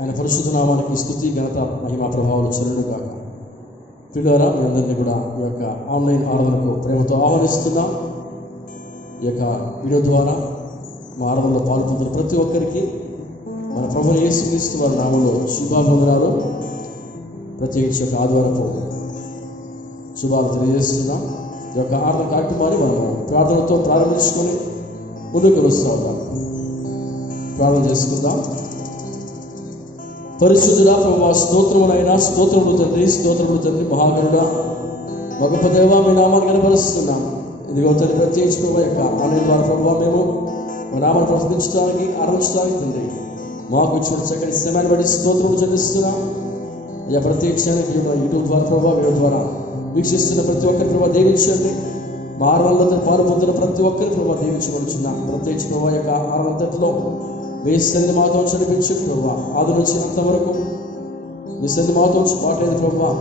ఆయన పరిశుద్ధ నామానికి స్తుతి ఘనత మహిమ ప్రభావాలు చెల్లును కాక. ప్రియులారా, మీ అందరినీ కూడా ఈ యొక్క ఆన్లైన్ ఆరాధనకు ప్రేమతో ఆహ్వానిస్తున్నాం. ఈ యొక్క వీడియో ద్వారా మా ఆరాధనలో పాల్పొందుతున్న ప్రతి ఒక్కరికి మన ప్రభువు యేసుక్రీస్తు వారి నామంలో శుభాభివందనాలు, ప్రత్యేకించి యొక్క ఆదివారపు శుభాలు తెలియజేస్తున్నాం. ఈ యొక్క ఆరాధన కార్యక్రమాన్ని మనం ప్రార్థనతో ప్రారంభించుకొని ముందుకు వస్తూ ఉన్నాం. ప్రార్థన చేసుకుందాం. పరిశుద్ధుడా ప్రభువా, స్తోత్రమునైనా స్తోత్రములు తండ్రి, స్తోత్రములు తండ్రి, మహాగణుడా మా గొప్ప దేవా, మీ నామాన్ని కనపరుస్తున్నాం. ఇదిగో తండ్రి, ప్రత్యేకించి ప్రభు యొక్క ఆన్లైన్ ద్వారా ప్రభువా మేము మా నామాన్ని ప్రశ్నించడానికి ఆరంభించడానికి తండ్రి మాకు ఇచ్చిన చక్కటి సమయాన్ని బట్టి స్తోత్రములు చెల్లిస్తున్నాం. ఇక ప్రత్యేకించడానికి యూట్యూబ్ ద్వారా ప్రభావ వీడియో ద్వారా వీక్షిస్తున్న ప్రతి ఒక్కరి ప్రభావ దీవించండి. మా ఆరాధనలో పాలు పొందిన ప్రతి ఒక్కరి ప్రభావ దీవించబడుచున్నాం. ప్రత్యేకించి ప్రభావ యొక్క ఆరాధనలో మీ సన్నిధి మాతో నడిపించండి ప్రభావ. ఆది నుంచి అంతవరకు మీ సన్నిధి మాతో పాటలేదు ప్రభావ.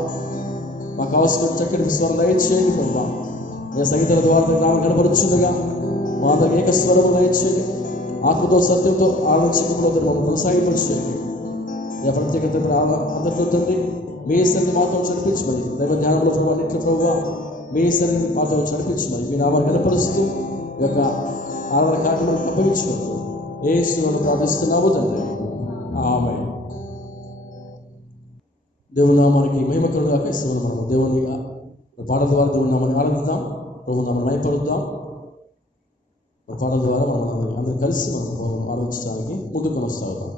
మాకు కావాల్సిన చక్కటి విశ్వాసం దయచేయండి ప్రభావ. ఏ సంగీతాల ద్వారా నామం కనపరుచుండగా మా అందరికి ఏక స్వరము దయచేయండి. ఆత్మతో సత్యంతో ఆలోచించకుండా మమ్మల్ని కొనసాగించండి. ఈ ప్రత్యేకత అందరితో తండ్రి మీ సన్నిధి మాతో నడిపించమని, దైవ ధ్యానంలో ప్రభావ అన్నింటిలో ప్రభావ మీ సన్నిధి మాతో నడిపించమని మీ నామాన్ని కనపరుస్తూ ఈ యొక్క ఆరాధన కార్యక్రమాన్ని అప్పగించుకుంటూ యేసును ప్రార్థిస్తున్నాము తండ్రి, ఆమేన్. దేవుని నామానికి మహిమ కలుగుగాక. మనం దేవుని పాటల ద్వారా దేవుని నామాన్ని ఆరాధిద్దాం, ప్రభు నామాన్ని మహిమపరుద్దాం. పాటల ద్వారా మనం అందరూ కలిసి మనం ఆరాధించడానికి ముందుకు కొనసాగుతాం.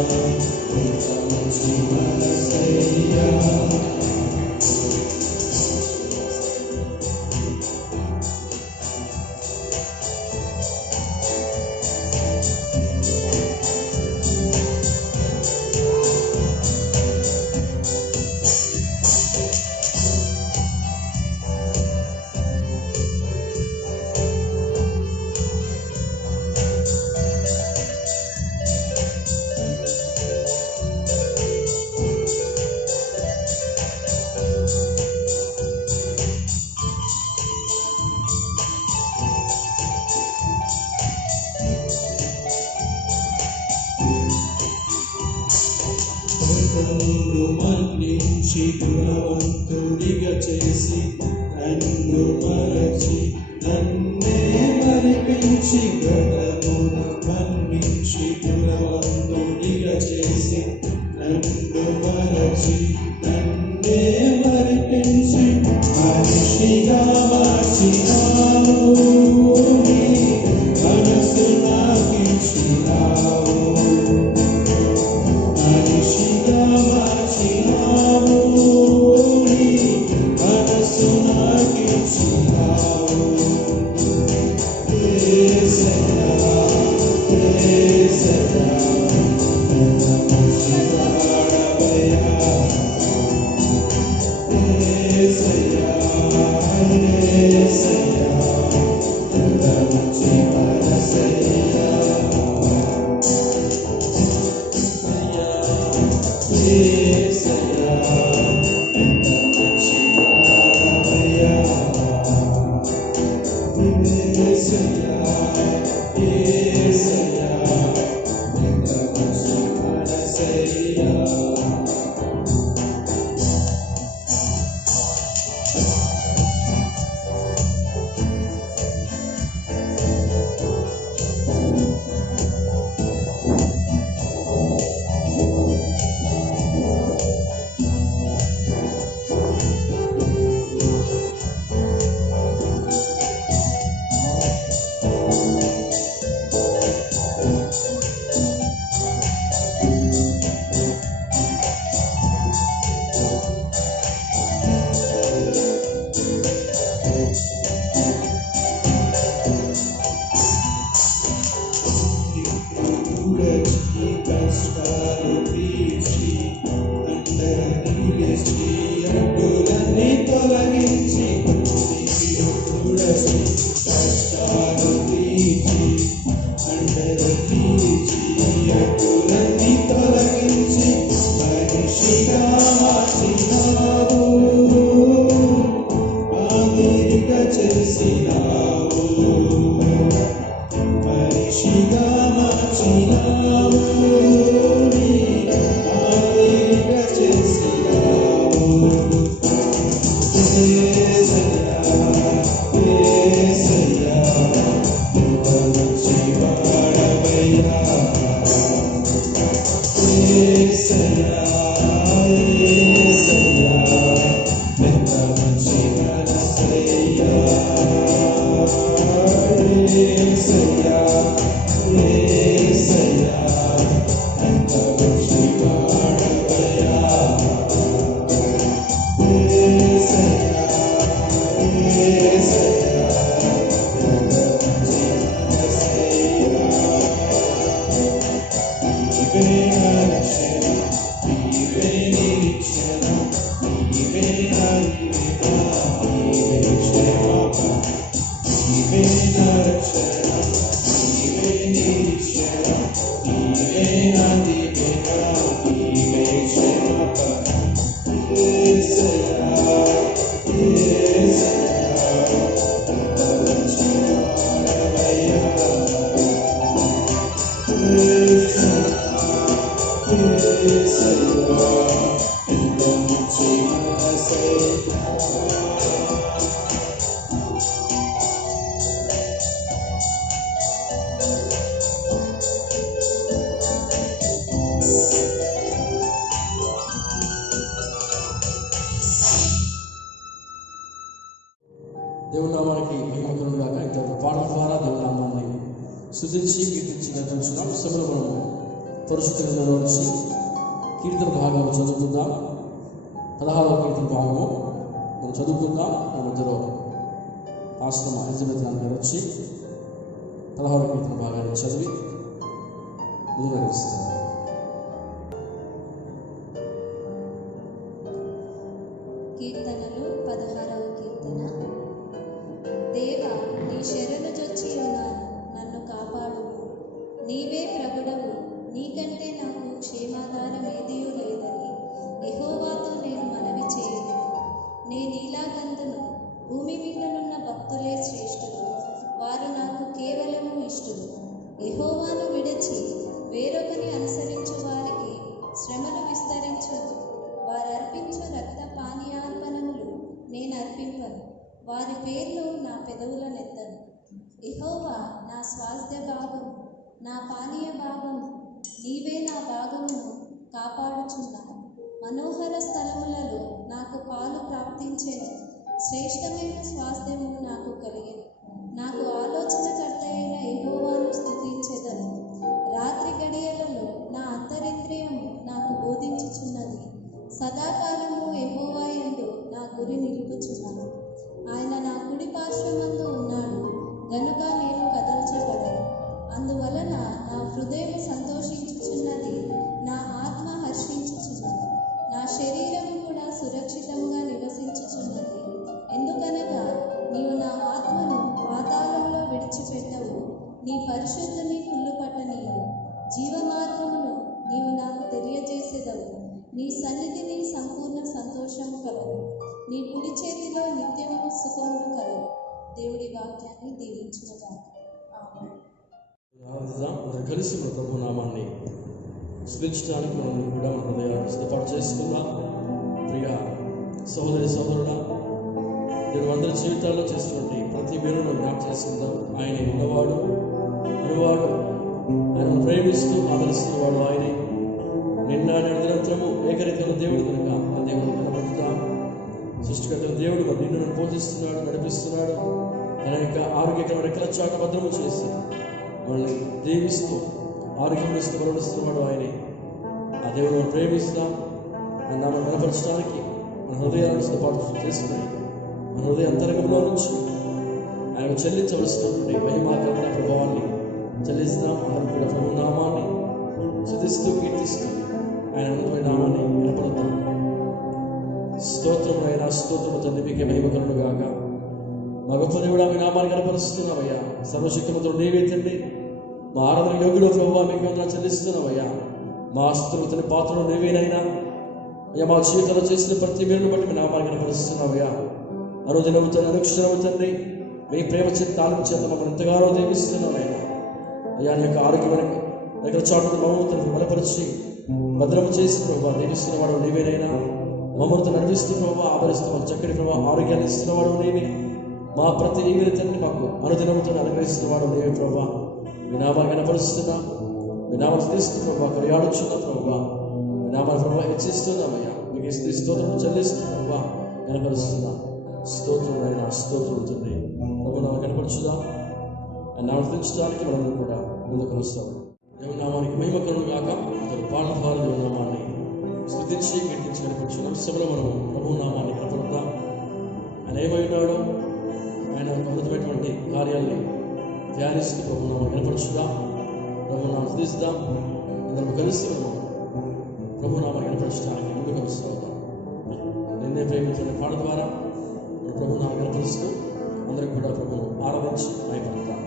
ఎంత మంచి మనసయ్యా. నన్ను మన్నించి గుణవంతుడిగా చేసి నన్ను మరచి నన్నే మరిపించి గతమున మన్నించి గుణవంతుడిగా చేసి నన్ను మరచి నన్నే మరిపించి మనిషిగా మార్చినావు. మనసు నాకిచ్చినావు. మనిషిగా మార్చినావు. మనసు నాకిచ్చినావు. యేసయ్యా, యేసయ్యా, ఎంత మంచివాడవయ్యా. యేసయ్యా, యేసయ్యా, ఎంత మంచి మనసయ్యా. యేసయ్యా, ఎంత మంచివాడవయ్యా. యేసయ్యా, యేసయ్యా, ఎంత మంచి మనసయ్యా. కూడచి కష్టాలు తీర్చి అందరినీ వేసి అడ్డులన్నీ తొలగించి కూడచి కష్టాలు తీర్చి అందరినీ వేసి అడ్డులన్నీ తొలగించి మనిషిగా మార్చినావు. మాదిరిగా చేసినావు. మనిషిగా మార్చినావు. మాదిరిగా చేసినావు. యేసయ్యా, యేసయ్యా, ఎంత మంచివాడవయ్యా. యేసయ్యా, యేసయ్యా, ఎంత మంచి మనసయ్యా. యేసయ్యా, యేసయ్యా, ఎంత మంచివాడవయ్యా. యేసయ్యా, యేసయ్యా, ఎంత మంచి మనసయ్యా. నీవే నా రక్షణ, నీవే నిరీక్షణ, నీవే నా దీవెన, నీవే క్షమాపణ. నీవే నా రక్షణ, నీవే నిరీక్షణ, నీవే నా దీవెన, నీవే క్షమాపణ. యేసయ్యా, యేసయ్యా, ఎంత మంచివాడవయ్యా. యేసయ్యా, ఎంత మంచి మనసయ్యా. దేవుని నామానికి మహిమ కలుగును గాక. ఇంత పాటల ద్వారా దేవుని నామాన్ని స్తుతించి కీర్తించి గతించున్నాం. సమయంలో మనము పరిశుద్ధ గ్రంథంలో నుంచి కీర్తన భాగం చదువుకుందాం. 16వ కీర్తన భాగము మనం చదువుకుందాం. మన మధ్యలో ఆశ్రమ ఎలిజబెత్ రామ్ గారు వచ్చి 16వ కీర్తన భాగాన్ని చదివి ముందు నడిపిస్తారు. కీర్తనలు 16వ కీర్తన. దేవా, నీ శరణు చొచ్చి ఉన్నాను, నన్ను కాపాడు. నీవే ప్రభుడవు, నీకంటే నాకు క్షేమాధారం ఏదియూ లేదని యెహోవాతో నేను మనవి చేయదు. నేనీలాగందును, భూమి మీదనున్న భక్తులే శ్రేష్ఠులు, వారు నాకు కేవలము ఇష్టలు. యెహోవాను విడిచి వేరొకని అనుసరించు వారికి శ్రమను విస్తరించదు. వారు అర్పించు రక్త పానీయార్పణములు నేను అర్పింపను, వారి పేర్లు నా పెదవుల నెత్తను. యెహోవా నా స్వాస్థ్య భాగం, నా పానీయ భాగం, నీవే నా భాగమును కాపాడుచున్నావు. మనోహర స్థలములలో నాకు పాలు ప్రాప్తించెను, శ్రేష్టమైన స్వాస్థ్యము నాకు కలిగెను. నాకు ఆలోచనకర్త అయిన యెహోవాను స్తుతించెదను. రాత్రి గడియలలో నా అంతరింద్రియము నాకు బోధించుచున్నది. సదాకాలము యెహోవా యందు నా గురి నిలుపుచున్నాను. ఆయన నా కుడి పార్శ్వమందు ఉన్నాడు గనుక నేను కదల్చబడను. అందువలన నా హృదయం సంతోషించుచున్నది, నా ఆత్మ హర్షించుచున్నది, నా శరీరము కూడా సురక్షితముగా నివసించుచున్నది. ఎందుకనగా నీవు నా ఆత్మను పాతాళంలో విడిచిపెట్టవు, నీ పరిశుద్ధుని కుళ్ళు పట్టనీయవు. జీవమార్గమును నీవు నాకు తెలియజేసేదవు. నీ సన్నిధిని సంపూర్ణ సంతోషము కలవు, నీ కుడి చేతిలో నిత్యము సుఖములు కలవు. దేవుడి వాక్యాన్ని దీవించునుగాక. ఆమేన్. అందరూ కలిసి మన ప్రభు నామాన్ని స్మరించడానికి మనం కూడా మన హృదయాన్ని సిద్ధపాటు చేసుకుందాం. ప్రియ సహోదరి సహోదరుడా, నేను అందరి జీవితాల్లో చేసినటువంటి ప్రతి మేలును జ్ఞాపకం చేసుకుందాం. ఆయన ఉన్నవాడు, అనువాడు, ఆయనను ప్రేమిస్తూ ఆదరిస్తున్నవాడు ఆయనే. నిన్న నిరంతరము ఏకరీతిలో దేవుడు కనుక ఆ దేవుడు కనబడుతాం. సృష్టికర్త దేవుడు మరి నిన్ను పోషిస్తున్నాడు, నడిపిస్తున్నాడు. తన యొక్క ఆరోగ్యకరమైన రెక్కల చాటు భద్రము చేసి మనల్ని దీవిస్తూ ఆరోగ్యం ఇస్తూ బలపరుస్తున్నవాడు ఆయనే. ఆ దేవుడు మనం ప్రేమిస్తాం. ఆయన నామం కనపరచడానికి మన హృదయాలను సిద్ధపాటు చేసుకున్నాయి. మన హృదయ అంతరంగంలో నుంచి ఆయన చెల్లించవలసినటువంటి మహిమాకరణ ప్రభావాన్ని చెల్లిస్తాం. అందరం కూడా ప్రభు నామాన్ని స్తుతిస్తూ కీర్తిస్తూ ఆయన ఉన్నతమైన నామాన్ని వినపడతాం. స్తోత్రము అయినా స్తోత్రము తండ్రి, మీకే మహిమ కలుగును గాక. మా గొప్ప దేవుడా, మీ నామాన్ని కనపరుస్తున్నావయ్యా. సర్వశక్తిమంతుడు నీవే తండ్రి. మా ఆరాధన యోగుడు ప్రభువా, మీకు వందనాలు చెల్లిస్తున్నావయ్యా. మా ఆస్తులతోని పాత్రలు నీవేనైనా అయ్యా, మా జీవితంలో చేసిన ప్రతి మేలును బట్టి మీ నామాన్ని కనపరుస్తున్నావయ్యా. అనుదినము తండ్రి, అనుక్షణము తండ్రి, మీ ప్రేమ చేత తాళం చేత మమ్మల్ని ఎంతగానో దీవిస్తున్నావయ్యా. అయ్యా, నీ యొక్క ఆరోగ్యమైన దగ్గర చాటు మమ్మల్ని బలపరిచి భద్రము చేసి ప్రభావ దీవిస్తున్నవాడు నీవేనైనా. మమ్మల్ని నడిపిస్తూ ప్రభావ ఆదరిస్తున్నావు. చక్కటి ప్రభావ ఆరోగ్యాన్ని ఇస్తున్నవాడు నీవే. మా ప్రతి ఈవిని తండ్రి మాకు అనుదినముతో అనుగ్రహిస్తున్నవాడు నీవే ప్రభావ. మీ నామాన్ని కనపరుస్తున్నా, మీ నామాన్ని తీసుకున్న ప్రభావ కొనియాడుచున్న ప్రభావ, మీ నామాన్ని ప్రభావ హెచ్చిస్తున్నామయ్యా. మీకు స్తోత్రం చెల్లిస్తున్న ప్రభావ కనపరుస్తున్నా. స్తోత్రం అయినా స్తోత్రం తండ్రి. ప్రభు నామం కనపరుచుదా ఆయన ఆనందించడానికి మనందరూ కూడా ముందుకు వస్తాం. దేవుని నామానికి మహిమ కలుగును గాక. అతను పాటల ద్వారా దేవుని నామాన్ని స్తుతించి కీర్తించి కనపరుచున్నాం. సభలో మనము ప్రభు నామాన్ని కనపరుద్దాం. ఆయన ఏమై ఉన్నాడో ఆయన అద్భుతమైనటువంటి కార్యాలని ధ్యానిస్తూ ప్రభు నామాన్ని కనపరుచుదాం. ప్రభు నామం స్తుతిస్తాం. అందరం కలిసి మనం ప్రభు నామాన్ని కనపరచడానికి ముందుకు వస్తాం. నిన్నే ప్రేమించిన పాట ద్వారా ప్రభు నామం కనపరుస్తూ అందరికి కూడా ప్రభువు ఆరాధించి భయపడతాం.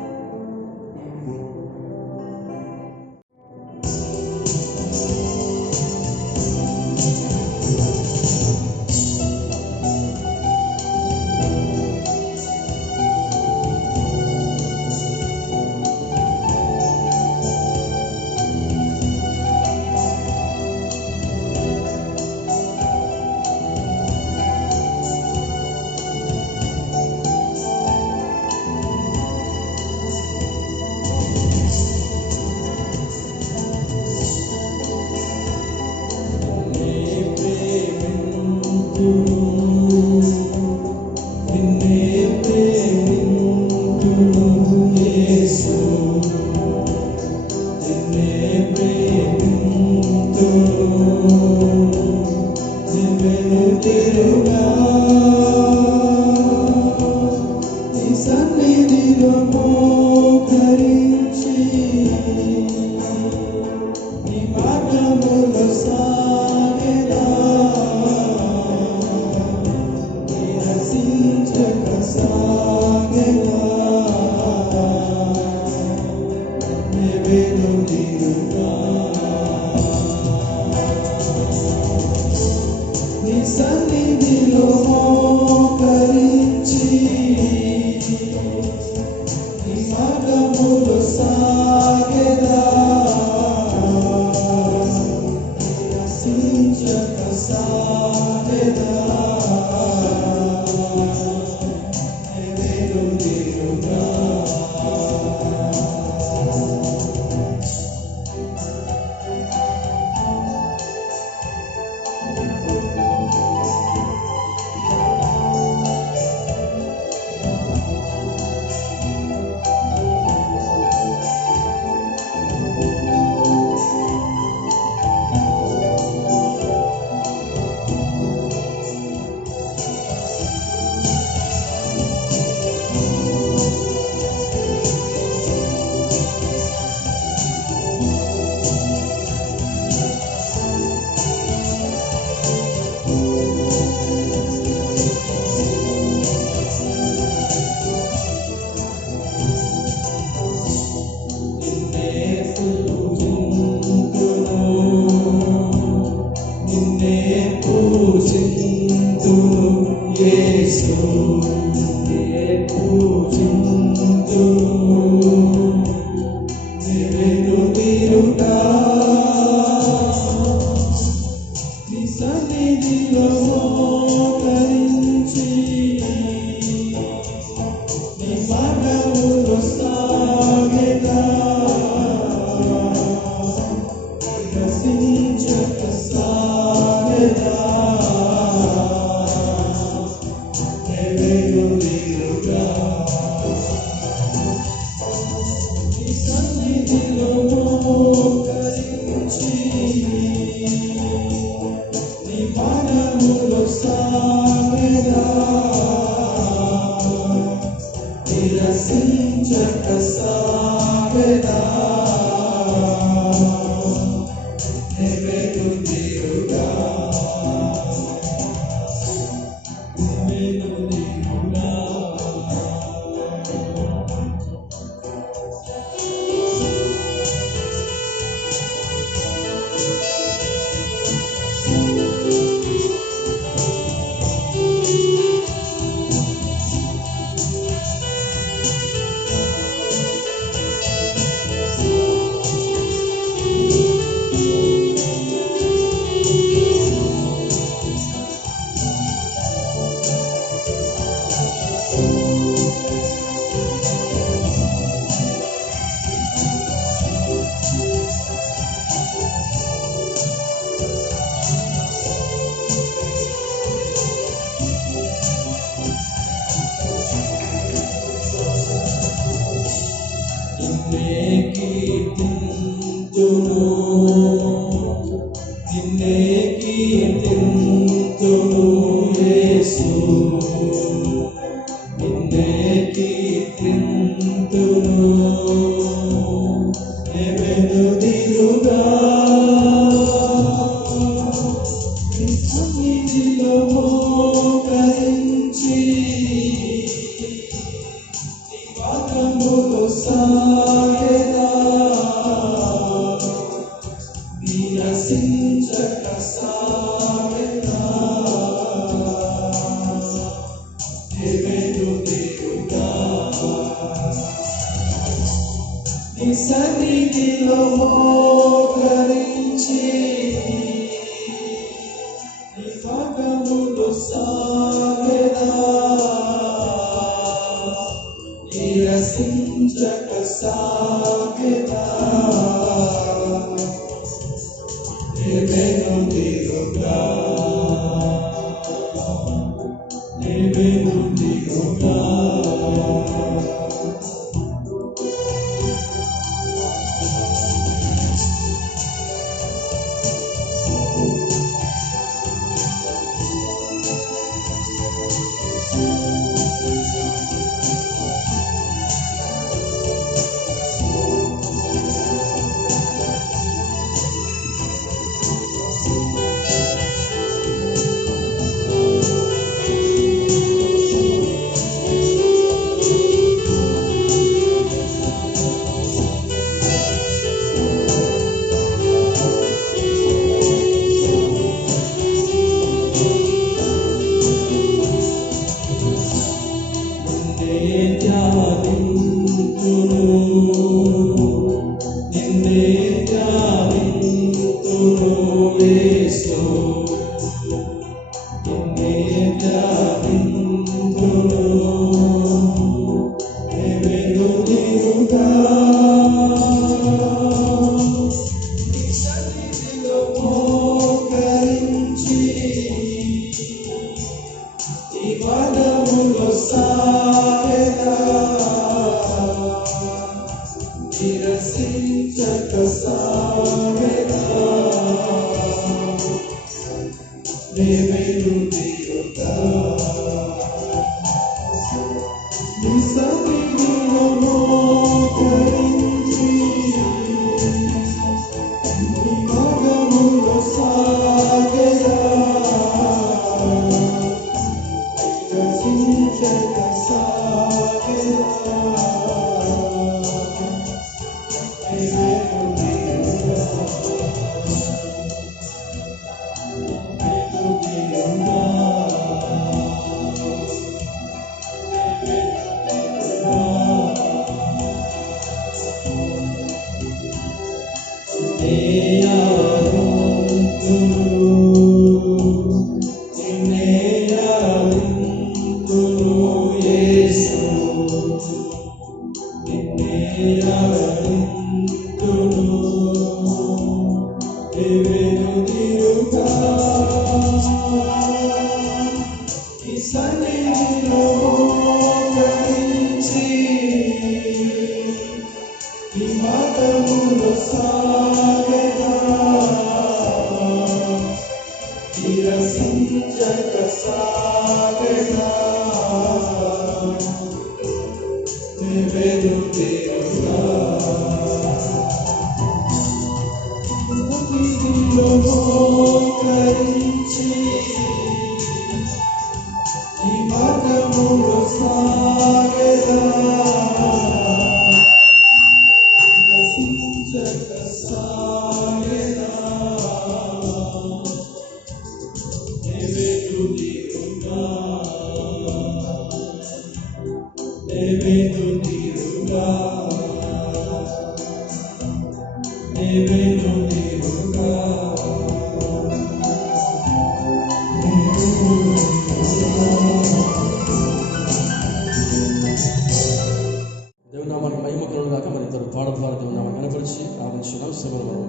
దేవునామానికి మహిమ కలుగును గాక. మరి ఇద్దరు పాడ ద్వారా దేవునామాన్ని కనపరిచి ఆనందించున్నాం. శ్రమలు మనం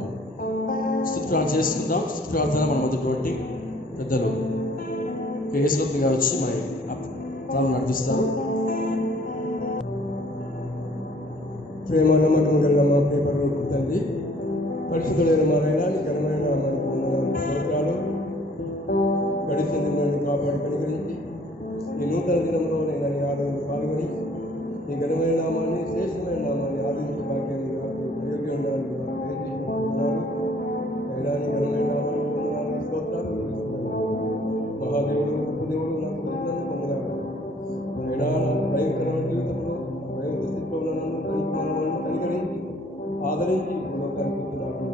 స్తుతి ప్రార్థన చేసుకుందాం. స్తుతి ప్రార్థన మన మొదటి పెద్దలు యేసురత్న గారు వచ్చి మరి ప్రార్థన నడిపిస్తారు. ప్రేమ నమ్మకం గల మా ప్రియపరలోక తండ్రి, పరిశుద్ధులైన మా నాయనా, నీ ఘనమైన నామానికి వందనాలు, స్తోత్రాలు. గడిచిన దినాన్ని కాపాడి కనుగరించి ఈ నూతన దినంలో నేను నీ ఆరాధనలో పాల్గొని నీ ఘనమైన నామాన్ని, శ్రేష్టమైన నామాన్ని ఆదించే భాగ్యాన్ని నాకు యోగ్యం ఉండడానికి నాకు దయచేసుకుంటున్నాను. అయినా నీ ఘనమైన నామానికి వందనాలు, స్తోత్రాలు తెలుస్తున్నాను. మహాదేవుడు, ఉపదేవుడు నాకు దొరికినందుకు వందనాలు. అయినా భయంకరమైన జీవితంలో కనికరించి ఆదరించి కనిపిస్తున్నాడు.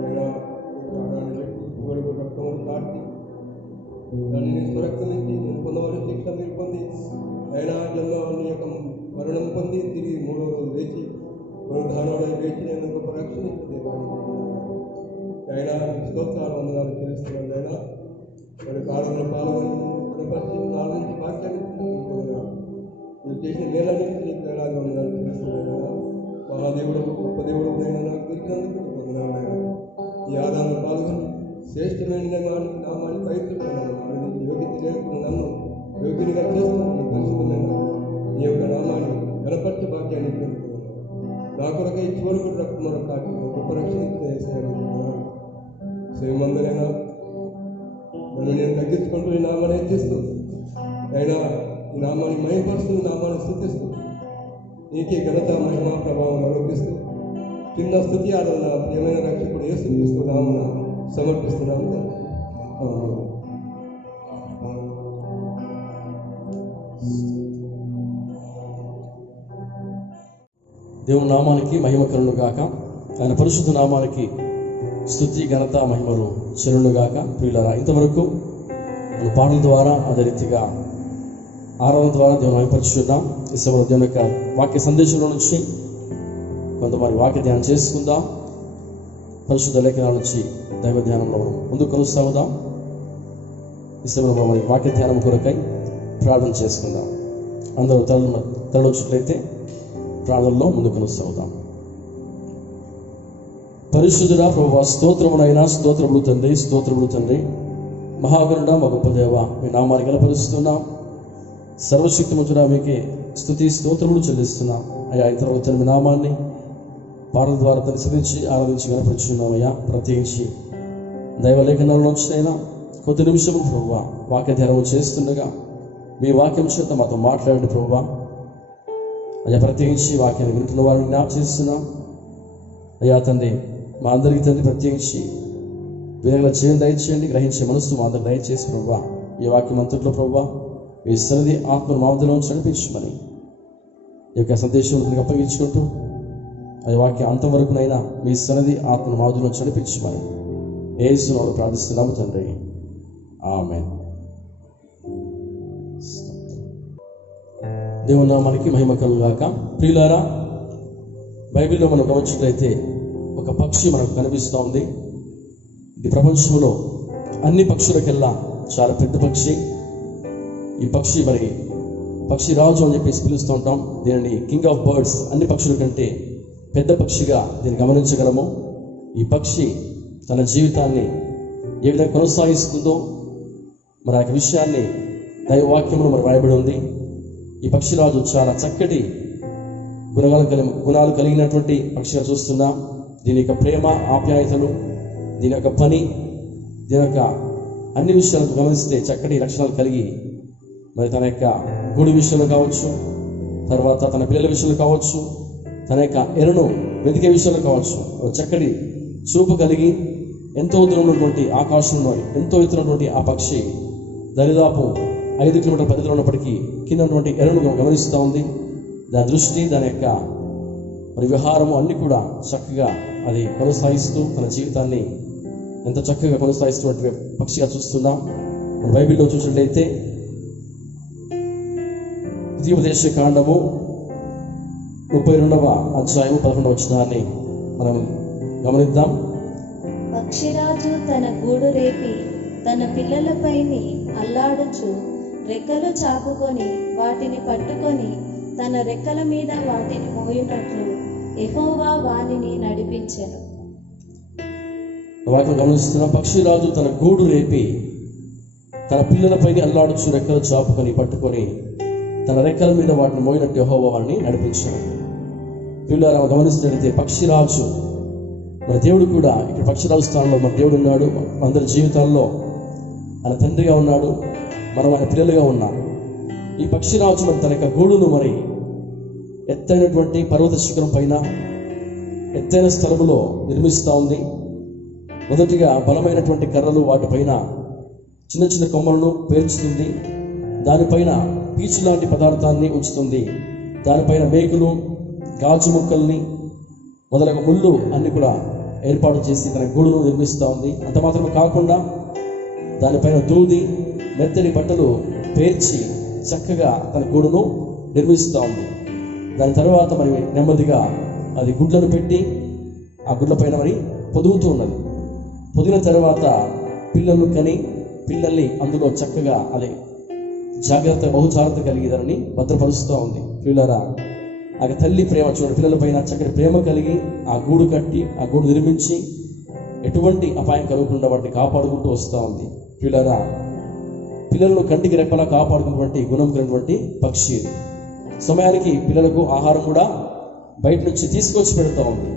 అయినా ప్రాణాన్ని పెట్టి చివరకు రక్తము తాటి దాన్ని సురక్షించి నేను పొందవలసిన శిక్ష మీరు పొంది అయినా జన్మ నీ యొక్క మరణం పొంది తిరిగి 3వ రోజు లేచి పునరుద్ధానంలో లేచి నేను గొప్ప రక్షణ అయినా స్తోత్రాలు వందనాలు తెలుస్తున్నాను. అయినా మరి కాలంలో పాల్గొని కనపరిచి ఆలోచించి వాక్యాన్ని మీరు చేసిన మేలని నీకు ఎలాగ ఉండాలని తెలుస్తున్నాను. మహాదేవుడు, ఉపదేవుడు నేను నాకు దొరికినందుకు వందనాలు. ఈ ఆదాయంలో పాల్గొని శ్రేష్టమైన నామాన్ని పవిత్రమైన యోగ్యత లేకుండా నన్ను యోగ్యునిగా చేస్తున్నాను. నీ పరిశుద్ధమైన నీ యొక్క నామాన్ని గణపట్టి భాగ్యాన్ని పొందుతున్నాను. నా కొరకై చివరకు రక్తముల కాటి గొప్ప రక్షణ చేస్తున్నాను. సేమందరైనా నన్ను నేను తగ్గించుకుంటూ ఈ నామాన్ని చేస్తూ అయినా ఈ నామాన్ని మహిమపరుస్తూ నామాన్ని స్తుతిస్తూ నీకే ఘనత, మహిమ, ప్రభావం ఆరోపిస్తూ చిన్న స్తుతి ఆరాధన ప్రియమైన రక్షకుడు యేసుక్రీస్తు నామమున సమర్పిస్తున్నాము. దేవుని నామానికి మహిమ కలుగును గాక. ఆయన పరిశుద్ధ నామానికి స్తుతి, ఘనత, మహిమలు చెల్లును గాక. ప్రియులారా, ఇంతవరకు మన పాటల ద్వారా అదే రీతిగా ఆరాధన ద్వారా దేవుని మహిమపరుచున్నాం. ఈ సమయంలో దేవుని యొక్క వాక్య సందేశంలో నుంచి కొంతమంది వాక్య ధ్యానం చేసుకుందాం. పరిశుద్ధ లేఖనాల నుంచి దైవ ధ్యానంలో ముందుకు కొనసాగుదాం. ఇష్టమైన మరి వాక్య ధ్యానం కొరకై ప్రార్థన చేసుకుందాం. అందరూ తరలించినట్లయితే ప్రార్థనలో ముందుకు కొనసాగుదాం. పరిశుద్ధుడా ప్రభువా, స్తోత్రమునైనా స్తోత్రములు తండ్రి, స్తోత్రములు తండ్రి. మహాగణుడా మా గొప్ప దేవ, మీ నామాన్ని గణపరుస్తున్నాం. సర్వశక్తిమంతుడా మీకే స్తుతి స్తోత్రములు చెల్లిస్తున్నాం అయ్యా. ఇంతవరకు మీ నామాన్ని పాటల ద్వారా అనుసరించి ఆరాధించి గణపరుచున్నామయ్యా. ప్రత్యేకించి దైవలేఖనాలలోంచినైనా కొద్ది నిమిషము ప్రభువా వాక్య ధ్యానం చేస్తుండగా మీ వాక్యం చేత మాతో మాట్లాడండి ప్రభువా అయ్యా. ప్రత్యేకించి వాక్యాన్ని వింటున్న వారిని జ్ఞాపకం చేస్తున్నాం అయ్యా. తండ్రి మా అందరికీ తండ్రి ప్రత్యేకించి విధంగా చేయడం దయచేయండి, గ్రహించే మనసు మా అందరికి దయచేసి ప్రభువా ఈ వాక్యం అంతట్లో ప్రభువా మీ సన్నిధి ఆత్మను మా మధ్యలో నడిపించమని ఈ యొక్క సందేశం అప్పగించుకుంటూ ఆ వాక్య అంతం వరకునైనా మీ సన్నిధి ఆత్మను మా మధ్యలో నడిపించమని యేసునామములో ప్రార్థిస్తున్నాము తండ్రి, ఆమేన్. దేవుని నామానికి మహిమ కలుగుగాక. ప్రియులారా, బైబిల్లో మనం గమనించినట్లయితే ఒక పక్షి మనకు కనిపిస్తూ ఉంది. ఇది ప్రపంచంలో అన్ని పక్షులకెల్లా చాలా పెద్ద పక్షి. ఈ పక్షి మరి పక్షి రాజు అని చెప్పేసి పిలుస్తూ ఉంటాం. దీనిని కింగ్ ఆఫ్ బర్డ్స్, అన్ని పక్షుల కంటే పెద్ద పక్షిగా దీన్ని గమనించగలము. ఈ పక్షి తన జీవితాన్ని ఏ విధంగా కొనసాగిస్తుందో మరి ఆ విషయాన్ని దైవవాక్యంలో మరి రాయబడి ఉంది. ఈ పక్షిరాజు చాలా చక్కటి గుణాలు కలిగినటువంటి పక్షిగా చూస్తున్నాం. దీని యొక్క ప్రేమ, ఆప్యాయతలు, దీని యొక్క పని, దీని యొక్క అన్ని విషయాలను గమనిస్తే చక్కటి లక్షణాలు కలిగి మరి తన యొక్క గూడు విషయంలో కావచ్చు, తర్వాత తన పిల్లల విషయంలో కావచ్చు, తన యొక్క ఎరను వెతికే విషయంలో కావచ్చు, చక్కటి చూపు కలిగి ఎంతో ఎత్తున ఉన్నటువంటి ఆకాశంలో ఎంతో ఎత్తునటువంటి ఆ పక్షి దరిదాపు 5 కిలోమీటర్ల పరిధిలో ఉన్నప్పటికీ కింద ఉన్నటువంటి ఎరను గమనిస్తూ ఉంది. దాని దృష్టి, దాని యొక్క మరి విహారము అన్నీ కూడా చక్కగా అది కొనసాగిస్తూ తన జీవితాన్ని ఎంత చక్కగా కొనసాగిస్తున్నటువంటి పక్షిగా చూస్తున్నాం. మన బైబిల్లో చూసినట్లయితే ద్వితీయోపదేశ కాండము 32వ అధ్యాయము 11వ వచనాన్ని మనం గమనిద్దాం. పక్షిరాజు తన గూడు రేపి తన పిల్లలపైని అల్లాడుచు రెక్కలు చాపుకొని వాటిని పట్టుకొని తన రెక్కల మీద వాటిని మోయునట్లు యెహోవా వానిని నడిపించెను. వాటిని గమనిస్తున్నాం. పక్షిరాజు తన గూడు రేపి తన పిల్లలపైన అల్లాడుచు రెక్కలు చాపుకొని పట్టుకొని తన రెక్కల మీద వాటిని మోయినట్టు యెహోవా వారిని నడిపించాడు. పిల్లలు గమనిస్తున్నట్లయితే పక్షిరాజు మన దేవుడు కూడా ఇక్కడ పక్షిరాజు స్థానంలో మన దేవుడు ఉన్నాడు. అందరి జీవితాల్లో ఆయన తండ్రిగా ఉన్నాడు, మనం ఆయన పిల్లలుగా ఉన్నాం. ఈ పక్షిరాజు మరి తన యొక్క గూడును మరి ఎత్తైనటువంటి పర్వత శిఖరం పైన ఎత్తైన స్థలములో నిర్మిస్తూ ఉంది. మొదటిగా బలమైనటువంటి కర్రలు వాటిపైన చిన్న చిన్న కొమ్మలను పేర్చుతుంది. దానిపైన పీచు లాంటి పదార్థాన్ని ఉంచుతుంది. దానిపైన మేకులు, గాజు ముక్కల్ని మొదలగు ముళ్ళు అన్ని కూడా ఏర్పాటు చేసి తన గూడును నిర్మిస్తూ ఉంది. అంత మాత్రమే కాకుండా దానిపైన దూది, మెత్తని బట్టలు పేర్చి చక్కగా తన గూడును నిర్మిస్తూ ఉంది. దాని తర్వాత మరి నెమ్మదిగా అది గుడ్లను పెట్టి ఆ గుడ్ల పైన మరి పొదుగుతూ ఉన్నది. పొదిగిన తర్వాత పిల్లలు కని పిల్లల్ని అందులో చక్కగా అది బహు జాగ్రత్త కలిగి దాన్ని భద్రపరుస్తూ ఉంది. పిల్లరా, ఆ తల్లి ప్రేమ చూడండి, పిల్లల పైన చక్కటి ప్రేమ కలిగి ఆ గూడు కట్టి ఆ గూడు నిర్మించి ఎటువంటి అపాయం కలగకుండా వాటిని కాపాడుకుంటూ వస్తూ ఉంది. పిల్లరా, పిల్లలను కంటికి రెప్పలా కాపాడుకున్నటువంటి గుణం కలిగినటువంటి పక్షి. సమయానికి పిల్లలకు ఆహారం కూడా బయట నుంచి తీసుకొచ్చి పెడతా ఉంది.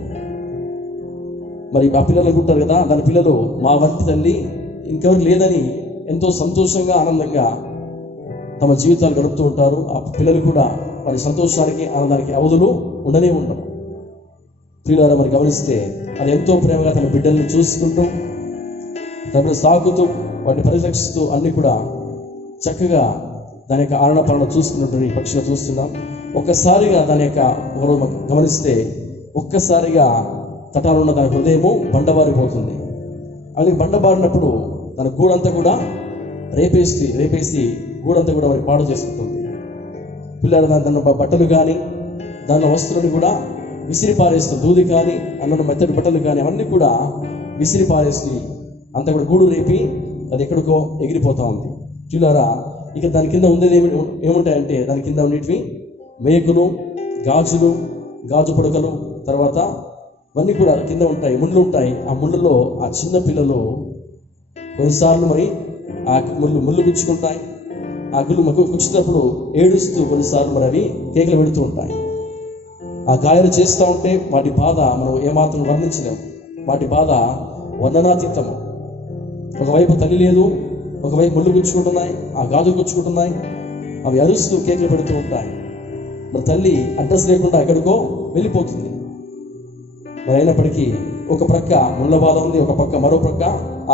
మరి ఆ పిల్లలు అనుకుంటారు కదా, దాని పిల్లలు మా వంటి తల్లి ఇంకెవరు లేదని ఎంతో సంతోషంగా ఆనందంగా తమ జీవితాలు గడుపుతూ ఉంటారు. ఆ పిల్లలు కూడా వారి సంతోషానికి ఆనందానికి అవధులు ఉండనే ఉండవు. పిల్లలు మరి గమనిస్తే అది ఎంతో ప్రేమగా తన బిడ్డల్ని చూసుకుంటూ తనను సాగుతూ వాటిని పరిరక్షిస్తూ అన్ని కూడా చక్కగా దాని యొక్క ఆరణ పాలన చూసుకున్నటువంటి పక్షిగా చూస్తున్నాం. ఒక్కసారిగా దాని యొక్క గమనిస్తే ఒక్కసారిగా తటాలున్న దాని హృదయము బండబారిపోతుంది. అది బండబారినప్పుడు తన గూడంతా కూడా రేపేసి గూడంతా కూడా మరి పాడు చేసుకుంటుంది. పిల్లలు దాని బట్టలు కానీ దాని వస్తువులను కూడా విసిరి పారేస్తుంది. దూది కానీ అన్న మెత్తటి బట్టలు కానీ అవన్నీ కూడా విసిరి పారేసి అంత కూడా గూడు రేపి అది ఎక్కడికో ఎగిరిపోతూ ఉంది. చూడారా, ఇక దాని కింద ఉండేది ఏముంటాయంటే దాని కింద ఉండేటివి మేకులు, గాజులు, గాజు పడకలు, తర్వాత ఇవన్నీ కూడా కింద ఉంటాయి, ముళ్ళు ఉంటాయి. ఆ ముళ్ళలో ఆ చిన్న పిల్లలు కొన్నిసార్లు మరి ఆ ముళ్ళు గుచ్చుకుంటాయి. ఆ గుళ్ళు గుచ్చినప్పుడు ఏడుస్తూ కొన్నిసార్లు మరి అవి కేకలు పెడుతూ ఉంటాయి. ఆ గాయాలు చేస్తూ ఉంటే వాటి బాధ మనం ఏమాత్రం వర్ణించలేము. వాటి బాధ వర్ణనాతీతము. ఒకవైపు తల్లి లేదు, ఒకవైపు ముళ్ళు గుచ్చుకుంటున్నాయి, ఆ గాజు గుచ్చుకుంటున్నాయి, అవి అరుస్తూ కేకలు పెడుతూ ఉంటాయి. మరి తల్లి అడ్రస్ లేకుండా ఎక్కడికో వెళ్ళిపోతుంది. మరి అయినప్పటికీ ఒక ప్రక్క ముళ్ళ బాధ ఉంది, ఒక పక్క మరో ప్రక్క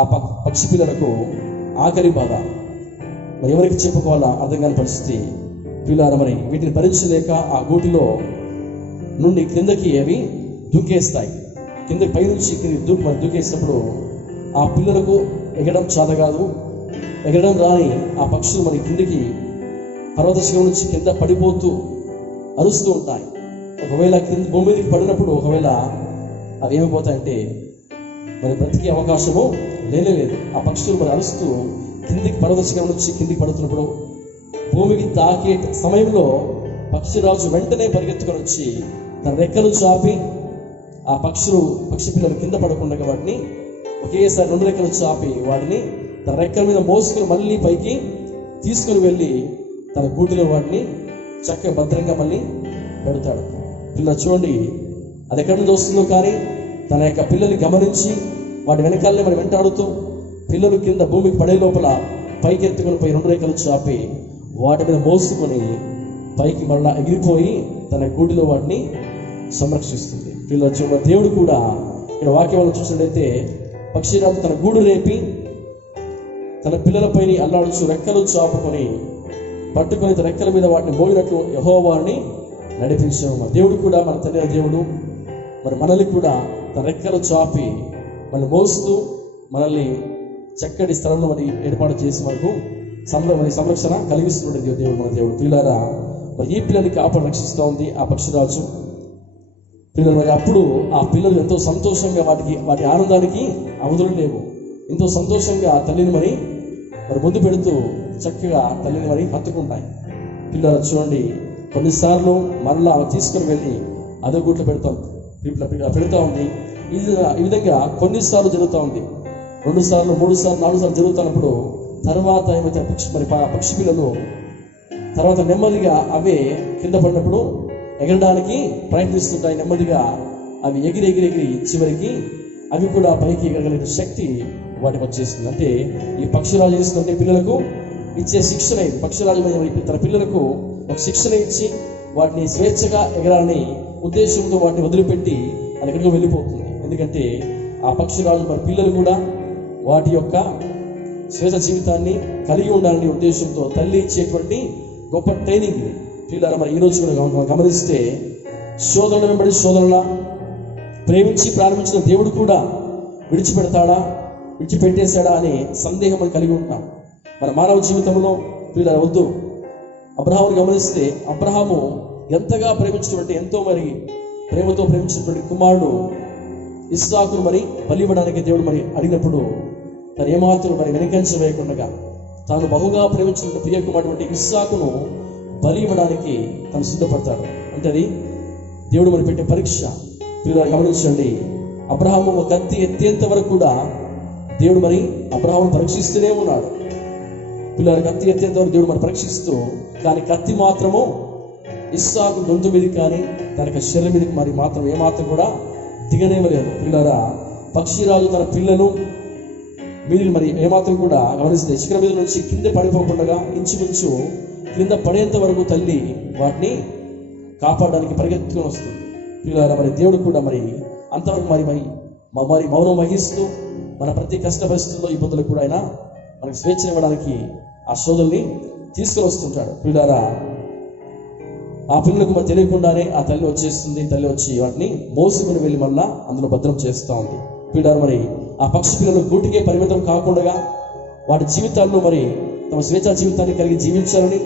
ఆ పక్షి పిల్లలకు ఆఖరి బాధ. మరి ఎవరికి చెప్పుకోవాలా అర్థం కాని పరిస్థితి. పిల్లలు మరి వీటిని భరించలేక ఆ గూటిలో నుండి కిందకి అవి దూకేస్తాయి. కిందకి పైనుంచి మరి దూకేసినప్పుడు ఆ పిల్లలకు ఎగడం చేత కాదు. ఎగడం రాని ఆ పక్షులు మరి కిందకి పర్వత శిఖరం నుంచి కింద పడిపోతూ అరుస్తూ ఉంటాయి. ఒకవేళ కింద భూమి మీదకి పడినప్పుడు ఒకవేళ అవి ఏమైపోతాయంటే మరి బ్రతికే అవకాశము లేదు. ఆ పక్షులు మరి అరుస్తూ కిందికి పర్వత శిఖరం నుంచి కిందికి పడుతున్నప్పుడు భూమికి తాకే సమయంలో వెంటనే పరిగెత్తుకొని వచ్చి తన రెక్కలు చాపి ఆ పక్షి పిల్లలు కింద పడకుండా వాటిని ఒకేసారి 2 రెక్కలు చాపి వాటిని తన రెక్కల మీద మోసుకుని మళ్ళీ పైకి తీసుకుని వెళ్ళి తన గూటిలో వాటిని చక్కగా భద్రంగా మళ్ళీ పెడతాడు. పిల్లలు చూడండి, అది ఎక్కడి నుంచి వస్తుందో కానీ తన యొక్క పిల్లల్ని గమనించి వాటి వెనకాలనే మరి వెంటాడుతూ పిల్లలు కింద భూమికి పడే లోపల పైకి ఎత్తుకొని పోయి 2 రెక్కలు చాపి వాటి మీద మోసుకొని పైకి మళ్ళా ఎగిరిపోయి తన గూటిలో వాటిని సంరక్షిస్తుంది. పిల్లలు చూడండి, దేవుడు కూడా ఇక్కడ వాక్యాలను చూసినట్లయితే పక్షిరాజు తన గూడు రేపి తన పిల్లలపై అల్లాడుచు రెక్కలు చాపుకొని పట్టుకొని తన రెక్కల మీద వాటిని మోగినట్లు యెహోవాని నడిపించాము. దేవుడు కూడా మన తండ్రి దేవుడు మరి మనల్ని కూడా తన రెక్కలు చాపి మనల్ని మోస్తూ మనల్ని చక్కటి స్థలంలో మరి ఏర్పాటు చేసి మనకు సంరక్షణ కలిగిస్తున్నటువంటి దేవుడు మన దేవుడు. పిల్లరా, మరి ఈ పిల్లల్ని కాపాడు రక్షిస్తూ ఉంది ఆ పక్షిరాజు. పిల్లలు మరి అప్పుడు ఆ పిల్లలు ఎంతో సంతోషంగా వాటి ఆనందానికి అవధులు లేవు. ఎంతో సంతోషంగా తల్లిని మరి ముద్దు పెడుతూ చక్కగా తల్లిని మరి హత్తుకుంటాయి. పిల్లలు చూడండి, కొన్నిసార్లు మరలా తీసుకుని వెళ్ళి అదే గూట్లో పెడతా ఉంది. ఈ విధంగా కొన్నిసార్లు జరుగుతూ ఉంది. 2 సార్లు 3 సార్లు 4 సార్లు జరుగుతున్నప్పుడు తర్వాత ఏమైతే పక్షి పిల్లలు తర్వాత నెమ్మదిగా అవే కింద పడినప్పుడు ఎగరడానికి ప్రయత్నిస్తుంటాయి. నెమ్మదిగా అవి ఎగిరి చివరికి అవి కూడా పైకి ఎగరగలిగిన శక్తి వాటికి వచ్చేస్తుంది. అంటే ఈ పక్షిరాజు చేస్తుంటే పిల్లలకు ఇచ్చే శిక్షణ ఇది. పక్షిరాజు తన పిల్లలకు ఒక శిక్షణ ఇచ్చి వాటిని స్వేచ్ఛగా ఎగరాలని ఉద్దేశంతో వాటిని వదిలిపెట్టి అది ఎక్కడికో వెళ్ళిపోతుంది. ఎందుకంటే ఆ పక్షిరాజు మరి పిల్లలు కూడా వాటి యొక్క స్వేచ్ఛ జీవితాన్ని కలిగి ఉండాలనే ఉద్దేశంతో తల్లి ఇచ్చేటువంటి గొప్ప ట్రైనింగ్ ఇది. పిల్లలు మరి ఈరోజు కూడా గమనిస్తే శోధనల వెంబడి శోధనల ప్రేమించి ప్రారంభించిన దేవుడు కూడా విడిచిపెట్టేశాడా అనే సందేహం మనం కలిగి ఉంటాం. మన మానవ జీవితంలో పిల్లలు వద్దు. అబ్రహామును గమనిస్తే అబ్రహాము ఎంతగా ప్రేమించినటువంటి ఎంతో మరి ప్రేమతో ప్రేమించినటువంటి కుమారుడు ఇస్సాకును మరి బలి ఇవ్వడానికి దేవుడు మరి అడిగినప్పుడు తను ఏమాత్రం మరి వెనుకంచ వేయకుండా తాను బహుగా ప్రేమించిన ప్రియ కుమారుడు ఇస్సాకును బలి ఇవ్వడానికి తను సిద్ధపడతాడు. అంటే అది దేవుడు మరి పెట్టే పరీక్ష. పిల్లలు గమనించండి, అబ్రహాము ఒక కత్తి ఎత్తేంత వరకు కూడా దేవుడు మరి అబ్రహామును పరీక్షిస్తూనే ఉన్నాడు. పిల్లలు కత్తి ఎత్తేంత వరకు దేవుడు మరి పరీక్షిస్తూ, కానీ కత్తి మాత్రము ఇస్సాకు గొంతు మీదకి కానీ తనకి శరీరం మీదకి మరి మాత్రం ఏమాత్రం కూడా దిగనేమలేదు. పిల్లరా, పక్షిరాజు తన పిల్లలు మీరు మరి ఏమాత్రం కూడా గమనిస్తే శిఖరం మీద నుంచి కింద పడిపోకుండా ఇంచుమించు కింద పడేంత వరకు తల్లి వాటిని కాపాడడానికి పరిగెత్తుకొని వస్తుంది. పిల్లరా, మరి దేవుడు కూడా మరి అంతవరకు మరి మౌనం వహిస్తూ మన ప్రతి కష్ట పరిస్థితుల్లో ఇబ్బందులు కూడా ఆయన మనకి స్వేచ్ఛ ఇవ్వడానికి ఆ సోదరుని తీసుకొని వస్తుంటాడు. పిల్లరా, ఆ పిల్లలకు మరి తెలియకుండానే ఆ తల్లి వచ్చేస్తుంది. తల్లి వచ్చి వాటిని మోసుకుని వెళ్ళి మళ్ళా అందులో భద్రం చేస్తూ ఉంది. పిల్లలు మరి ఆ పక్షి పిల్లలు గూటికే పరిమితం కాకుండా వాటి జీవితాల్లో మరి తమ స్వేచ్ఛా జీవితాన్ని కలిగి జీవించాలని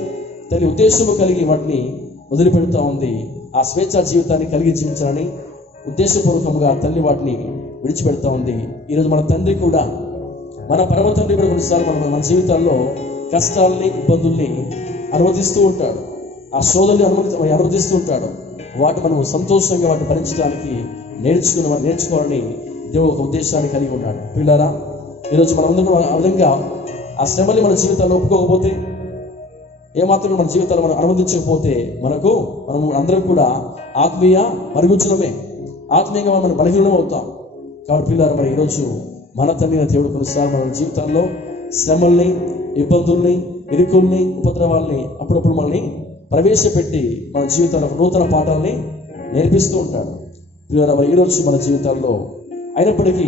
తల్లి ఉద్దేశము కలిగి వాటిని వదిలిపెడుతూ ఉంది. ఆ స్వేచ్ఛా జీవితాన్ని కలిగి జీవించాలని ఉద్దేశపూర్వకంగా తల్లి వాటిని విడిచిపెడతా ఉంది. ఈరోజు మన తండ్రి కూడా, మన పరమ తండ్రి కూడా కొన్నిసార్లు మన జీవితాల్లో కష్టాలని, ఇబ్బందుల్ని అనుమతిస్తూ ఉంటాడు. ఆ శోధనని అనుమతిస్తూ ఉంటాడు. వాటి మనం సంతోషంగా వాటిని భరించడానికి నేర్చుకోవాలని దేవుడు ఒక ఉద్దేశాన్ని కలిగి ఉన్నాడు. పిల్లారా, ఈరోజు మనందరం ఆ విధంగా ఆ శ్రమని మన జీవితాల్లో ఒప్పుకోకపోతే, ఏమాత్రం మన జీవితాల్లో మనం అనుమతించకపోతే మనం అందరం కూడా ఆత్మీయ మరుగుజ్జులమే, ఆత్మీయంగా మనం బలహీనం అవుతాం. కాబట్టి పిల్లారా, మరి ఈరోజు మన తండ్రి దేవుడు కొన్నిసార్లు మన జీవితాల్లో శ్రమల్ని, ఇబ్బందుల్ని, ఇరుకుల్ని, ఉపద్రవాల్ని అప్పుడప్పుడు మనల్ని ప్రవేశపెట్టి మన జీవితాల్లో నూతన పాఠాలని నేర్పిస్తూ ఉంటాడు. పిల్లారా, మరి ఈరోజు మన జీవితాల్లో అయినప్పటికీ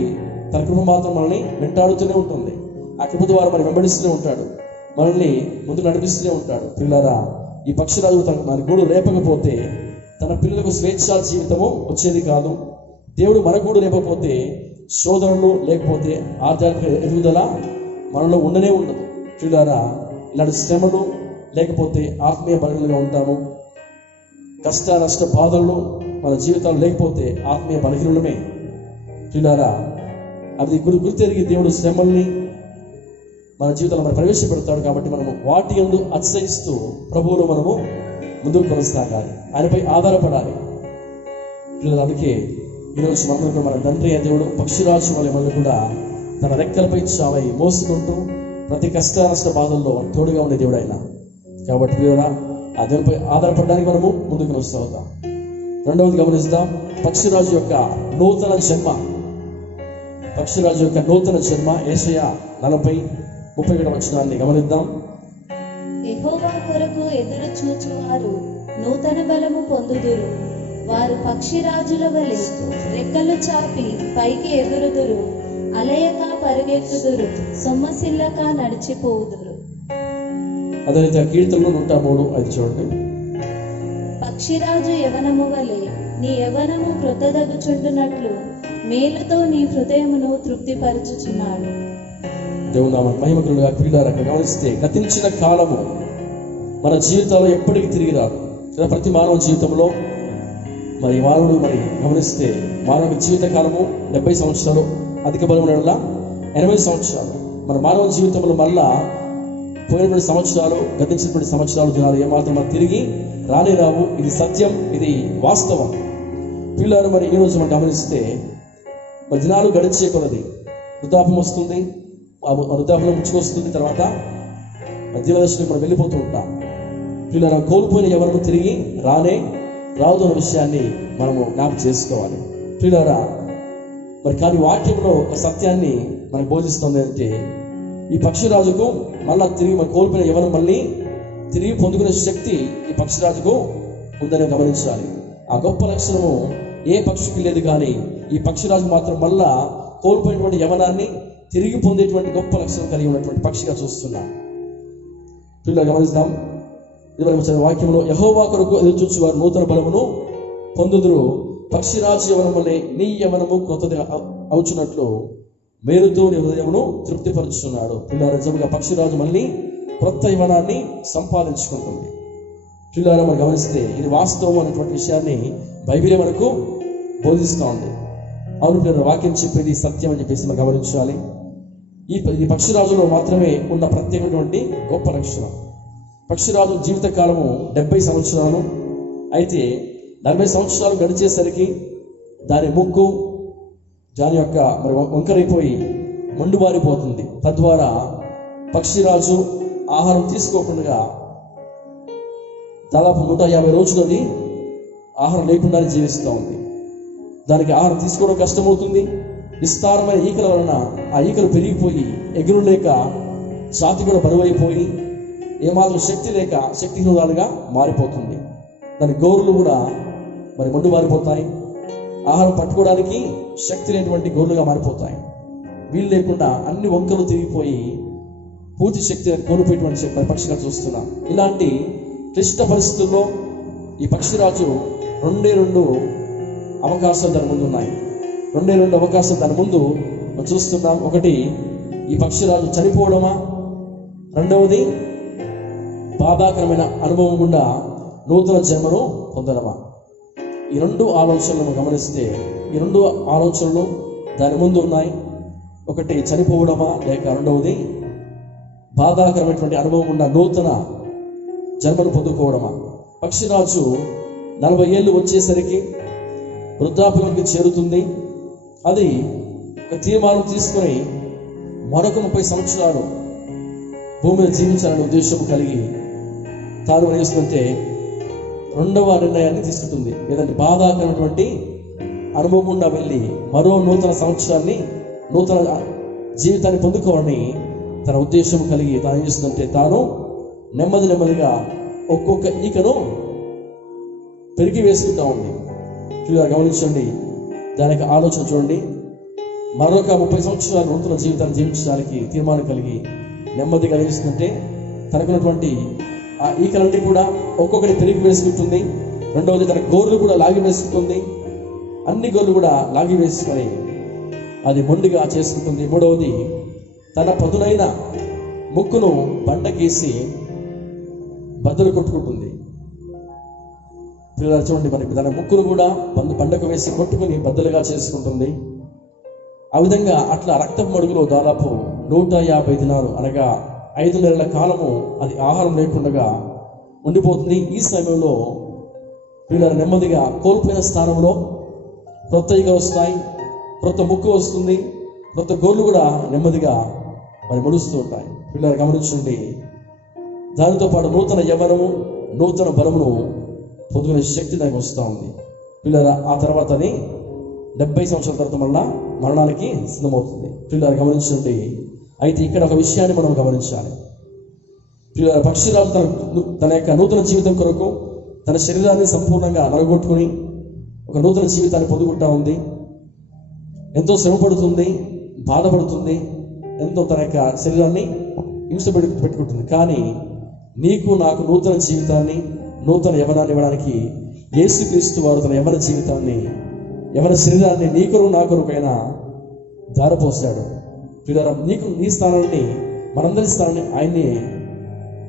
తన కృప మాత్రం మనల్ని వెంటాడుతూనే ఉంటుంది. ఆ కృప ద్వారా మనం వెంబడిస్తూనే ఉంటాడు, మనల్ని ముందు నడిపిస్తూనే ఉంటాడు. పిల్లారా, ఈ పక్షిరాజు మన గూడు రేపకపోతే తన పిల్లలకు స్వేచ్ఛా జీవితము వచ్చేది కాదు. దేవుడు మన గూడు రేపకపోతే శోధనలు, లేకపోతే ఆధ్యాత్మిక ఎదుగుదల మనలో ఉండనే ఉండదు. పిల్లారా, ఇలాంటి శ్రమలు లేకపోతే ఆత్మీయ బలహీనంగా ఉంటాము. కష్ట నష్ట బాధలు మన జీవితాలు లేకపోతే ఆత్మీయ బలహీనమే. పిల్లారా, అది గుర్తెరిగి దేవుడు శ్రమల్ని మన జీవితంలో మనం ప్రవేశపెడతాడు. కాబట్టి మనము వాటి యందు అతిశయిస్తూ ప్రభువులో మనము ముందుకు కొనసాగాలి, ఆయనపై ఆధారపడాలి. పిల్లలు, అందుకే ఈరోజు మనకు మన తండ్రి అయిన దేవుడు పక్షిరాజు వలె మనల్ని కూడా తన రెక్కలపై చావై మోసుకుంటూ ప్రతి కష్ట నష్ట బాధల్లో తోడుగా ఉండే దేవుడు ఆయన. కాబట్టి పిల్లరా, ఆ దేవునిపై ఆధారపడడానికి మనము ముందుకు కొనసాగుతాం. రెండవది గమనిస్తాం, పక్షిరాజు యొక్క నూతన జన్మ. పక్షిరాజు యొక్క నూతన జన్మ యెషయా 40:37 వచనాన్ని గమనిద్దాం. యెహోవా కొరకు ఎదురు చూచువారు నూతన బలము పొందుదురు. వారు పక్షిరాజుల వలె రెక్కలు చాపి పైకి ఎగురుదురు. అలయక పరుగెత్తుదురు, సొమ్మసిల్లక నడిచిపోవుదురు. అదే కీర్తనలు 103:5 చూడండి. పక్షిరాజు యవనము వలె నీ యవనము క్రొత్తదగుచుండునట్లు మేలుతో నీ హృదయమును తృప్తిపరచుచున్నాడు. దేవుని నామమునకు మహిమ కలుగుగా. పిల్లారా, గమనిస్తే గతించిన కాలము మన జీవితాల్లో ఎప్పటికీ తిరిగి రాదు. ప్రతి మానవ జీవితంలో మరి మానవుడు గమనిస్తే మానవ జీవిత కాలము 70 సంవత్సరాలు, అధిక బలం 80 సంవత్సరాలు. మన మానవ జీవితంలో మళ్ళా పోయినటువంటి సంవత్సరాలు, గతించినటువంటి సంవత్సరాలు, దినాలు ఏమాత్రం మనం తిరిగి రావు. ఇది సత్యం, ఇది వాస్తవం. పిల్లలు, మరి ఈరోజు మనం గమనిస్తే మరి దినాలు గడిచే కొలది వృద్ధాపం వస్తుంది, ఆ వృద్ధాపంలో ముచ్చుకొస్తుంది. తర్వాత మధ్యదశలోకి మనం వెళ్ళిపోతూ ఉంటాం. పిల్లలు, కోల్పోయిన ఎవరు తిరిగి రాదు అన్న విషయాన్ని మనము జ్ఞాపకం చేసుకోవాలి. పిల్లరా, మరి కానీ వాక్యంలో ఒక సత్యాన్ని మనకు బోధిస్తుంది అంటే, ఈ పక్షిరాజుకు మళ్ళా తిరిగి మనం కోల్పోయిన ఎవరు మళ్ళీ తిరిగి పొందుకునే శక్తి ఈ పక్షిరాజుకు ఉందని గమనించాలి. ఆ గొప్ప లక్షణము ఏ పక్షికి లేదు, కానీ ఈ పక్షిరాజు మాత్రం మళ్ళా కోల్పోయినటువంటి యవనాన్ని తిరిగి పొందేటువంటి గొప్ప లక్షణం కలిగి ఉన్నటువంటి పక్షిగా చూస్తున్నాం. పిల్లలు గమనిస్తాం. ఇది వాక్యంలో, యెహోవా కొరకు ఎదురు చూచు వారు నూతన బలమును పొందుదురు. పక్షిరాజు యవనం వల్లే నీ యవనము క్రొత్తది అవుచున్నట్లు మేలుతో నీ హృదయమును తృప్తిపరుచున్నాడు. పిల్లలు, నిజంగా పక్షిరాజు మళ్ళీ క్రొత్త యవనాన్ని సంపాదించుకుంటుంది. పిల్లలు, మనం గమనిస్తే ఇది వాస్తవం అనేటువంటి విషయాన్ని బైబిలే మనకు బోధిస్తూ ఉంది. అవును పిల్లలు, వాక్యం చెప్పేది సత్యం అని చెప్పేసి మనం గమనించాలి. ఈ పక్షిరాజులో మాత్రమే ఉన్న ప్రత్యేకమైనటువంటి గొప్ప లక్షణం. పక్షిరాజు జీవితకాలము 70 సంవత్సరాలు. అయితే 40 సంవత్సరాలు గడిచేసరికి దాని ముక్కు దాని యొక్క మరి వంకరైపోయి మండుబారిపోతుంది. తద్వారా పక్షిరాజు ఆహారం తీసుకోకుండా దాదాపు 150 రోజులని ఆహారం లేకుండానే జీవిస్తూ ఉంది. దానికి ఆహారం తీసుకోవడం కష్టమవుతుంది. విస్తారమైన ఈకల వలన ఆ ఈకలు పెరిగిపోయి ఎగురులేక ఛాతి కూడా బరువైపోయి ఏమాత్రం శక్తి లేక శక్తిహీనురాలుగా మారిపోతుంది. దాని గోరులు కూడా మరి మండు మారిపోతాయి. ఆహారం పట్టుకోవడానికి శక్తి లేనటువంటి గోరులుగా మారిపోతాయి. వీళ్ళు లేకుండా అన్ని వంకలు తిరిగిపోయి పూర్తి శక్తి కోల్పోయేటువంటి పక్షిగా చూస్తున్నాం. ఇలాంటి క్లిష్ట పరిస్థితుల్లో ఈ పక్షిరాజు 2 అవకాశాలు దాని ముందు ఉన్నాయి. 2 అవకాశాలు దాని ముందు మనం చూస్తున్నాం. ఒకటి, ఈ పక్షిరాజు చనిపోవడమా, రెండవది బాధాకరమైన అనుభవం గుండా నూతన జన్మను పొందడమా. ఈ 2 ఆలోచనలను గమనిస్తే, ఈ 2 ఆలోచనలు దాని ముందు ఉన్నాయి. ఒకటి చనిపోవడమా, లేక రెండవది బాధాకరమైనటువంటి అనుభవం ఉన్న నూతన జన్మను పొందుకోవడమా. పక్షిరాజు 40 ఏళ్ళు వచ్చేసరికి వృద్ధాప్యంకి చేరుతుంది. అది ఒక తీర్మానం తీసుకొని మరొక 30 సంవత్సరాలు భూమి మీద జీవించాలనే ఉద్దేశం కలిగి తాను వహిస్తుంటే రెండవ నిర్ణయాన్ని తీసుకుంటుంది. ఏదంటే బాధాకరమైనటువంటి అనుభవం గుండా వెళ్ళి మరో నూతన సంవత్సరాన్ని, నూతన జీవితాన్ని పొందుకోవాలని తన ఉద్దేశం కలిగి తాను ఏం చేస్తుందంటే తాను నెమ్మదిగా ఒక్కొక్క ఈకను పెరిగి వేసుకుంటా ఉంది. క్లియర్గా గమనించండి, దానికి ఆలోచన చూడండి. మరొక 30 సంవత్సరాలు నూతన జీవితాన్ని జీవించడానికి తీర్మానం కలిగి నెమ్మదిగా చేస్తుందంటే తనకున్నటువంటి ఆ ఈకలన్నీ కూడా ఒక్కొక్కటి పెరిగి వేసుకుంటుంది. రెండవది తన గోర్లు కూడా లాగి వేసుకుంటుంది. అన్ని గోర్లు కూడా లాగి వేసుకొని అది మొండిగా చేసుకుంటుంది. మూడవది తన పదునైన ముక్కును బండకేసి బద్దలు కొట్టుకుంటుంది. పిల్లలు చూడండి, మనకి తన ముక్కును కూడా బండకు వేసి కొట్టుకుని బద్దలుగా చేసుకుంటుంది. ఆ విధంగా అట్లా రక్తపు మడుగులో దాదాపు 150 దినాలు అనగా 5 నెలల కాలము అది ఆహారం లేకుండా ఉండిపోతుంది. ఈ సమయంలో పిల్లలు నెమ్మదిగా కోల్పోయిన స్థానంలో క్రొత్త ఈగలు వస్తాయి, క్రొత్త ముక్కు వస్తుంది, క్రొత్త గోర్లు కూడా నెమ్మదిగా మరి మొలుస్తూ ఉంటాయి. పిల్లలు గమనించండి, దానితో పాటు నూతన యవ్వనము, నూతన బలమును పొందుకునే శక్తి దానికి వస్తూ ఉంది. పిల్లల ఆ తర్వాత అది 70 సంవత్సరాల తర్వాత మళ్ళా మరణానికి సిద్ధమవుతుంది. పిల్లలు గమనించండి. అయితే ఇక్కడ ఒక విషయాన్ని మనం గమనించాలి. పిల్లల పక్షిరాజు తన యొక్క నూతన జీవితం కొరకు తన శరీరాన్ని సంపూర్ణంగా నలగొట్టుకుని ఒక నూతన జీవితాన్ని పొందుకుంటా ఉంది. ఎంతో శ్రమపడుతుంది, బాధపడుతుంది, ఎంతో తన యొక్క శరీరాన్ని హింస పెట్టుకుంటుంది. కానీ నీకు నాకు నూతన జీవితాన్ని, నూతన యవ్వనాన్ని ఇవ్వడానికి యేసుక్రీస్తు వారు తన యవ్వన జీవితాన్ని, యవ్వన శరీరాన్ని నీ కొరకు నా కొరకైనా దారపోసాడు. పిల్లల నీకు నీ స్థానాన్ని, మనందరి స్థానాన్ని ఆయన్ని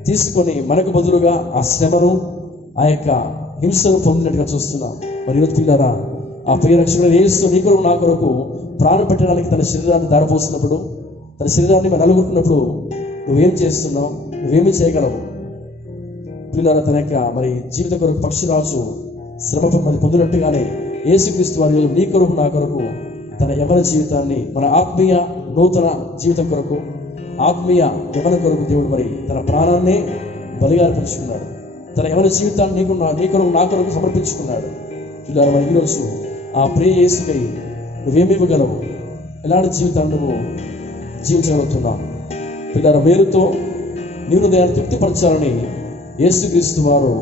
తీసుకొని మనకు బదులుగా ఆ శ్రమను, ఆ యొక్క హింసను పొందినట్టుగా చూస్తున్నాం. మరి ఈరోజు పిల్లరా, ఆ ప్రియ రక్షకుడు యేసు నీ కొరకు నా కొరకు ప్రాణం పెట్టడానికి తన శరీరాన్ని దారపోసినప్పుడు, తన శరీరాన్ని నలుగుతున్నప్పుడు నువ్వేం చేస్తున్నావు, నువ్వేమి చేయగలవు? పిల్లల తన యొక్క మరి జీవిత కొరకు పక్షిరాజు శ్రమ మరి పొందినట్టుగానే యేసుక్రీస్తు వారి నీ కొరకు నా కొరకు తన యవ్వన జీవితాన్ని, మన ఆత్మీయ నూతన జీవితం కొరకు, ఆత్మీయ యవ్వన కొరకు దేవుడు మరి తన ప్రాణాన్నే బలిగా అర్పించుకున్నాడు. తన యవ్వన జీవితాన్ని నీ కొరకు నా కొరకు సమర్పించుకున్నాడు. పిల్లలు మరి ఈరోజు ఆ ప్రియ యేసుకై నువ్వేమి ఇవ్వగలవు? ఎలాంటి జీవితాన్ని నువ్వు జీవించగలుగుతున్నావు? పిల్లల మేలుతో నీవు దాన్ని తృప్తిపరచాలని యేసుక్రీస్తు వారు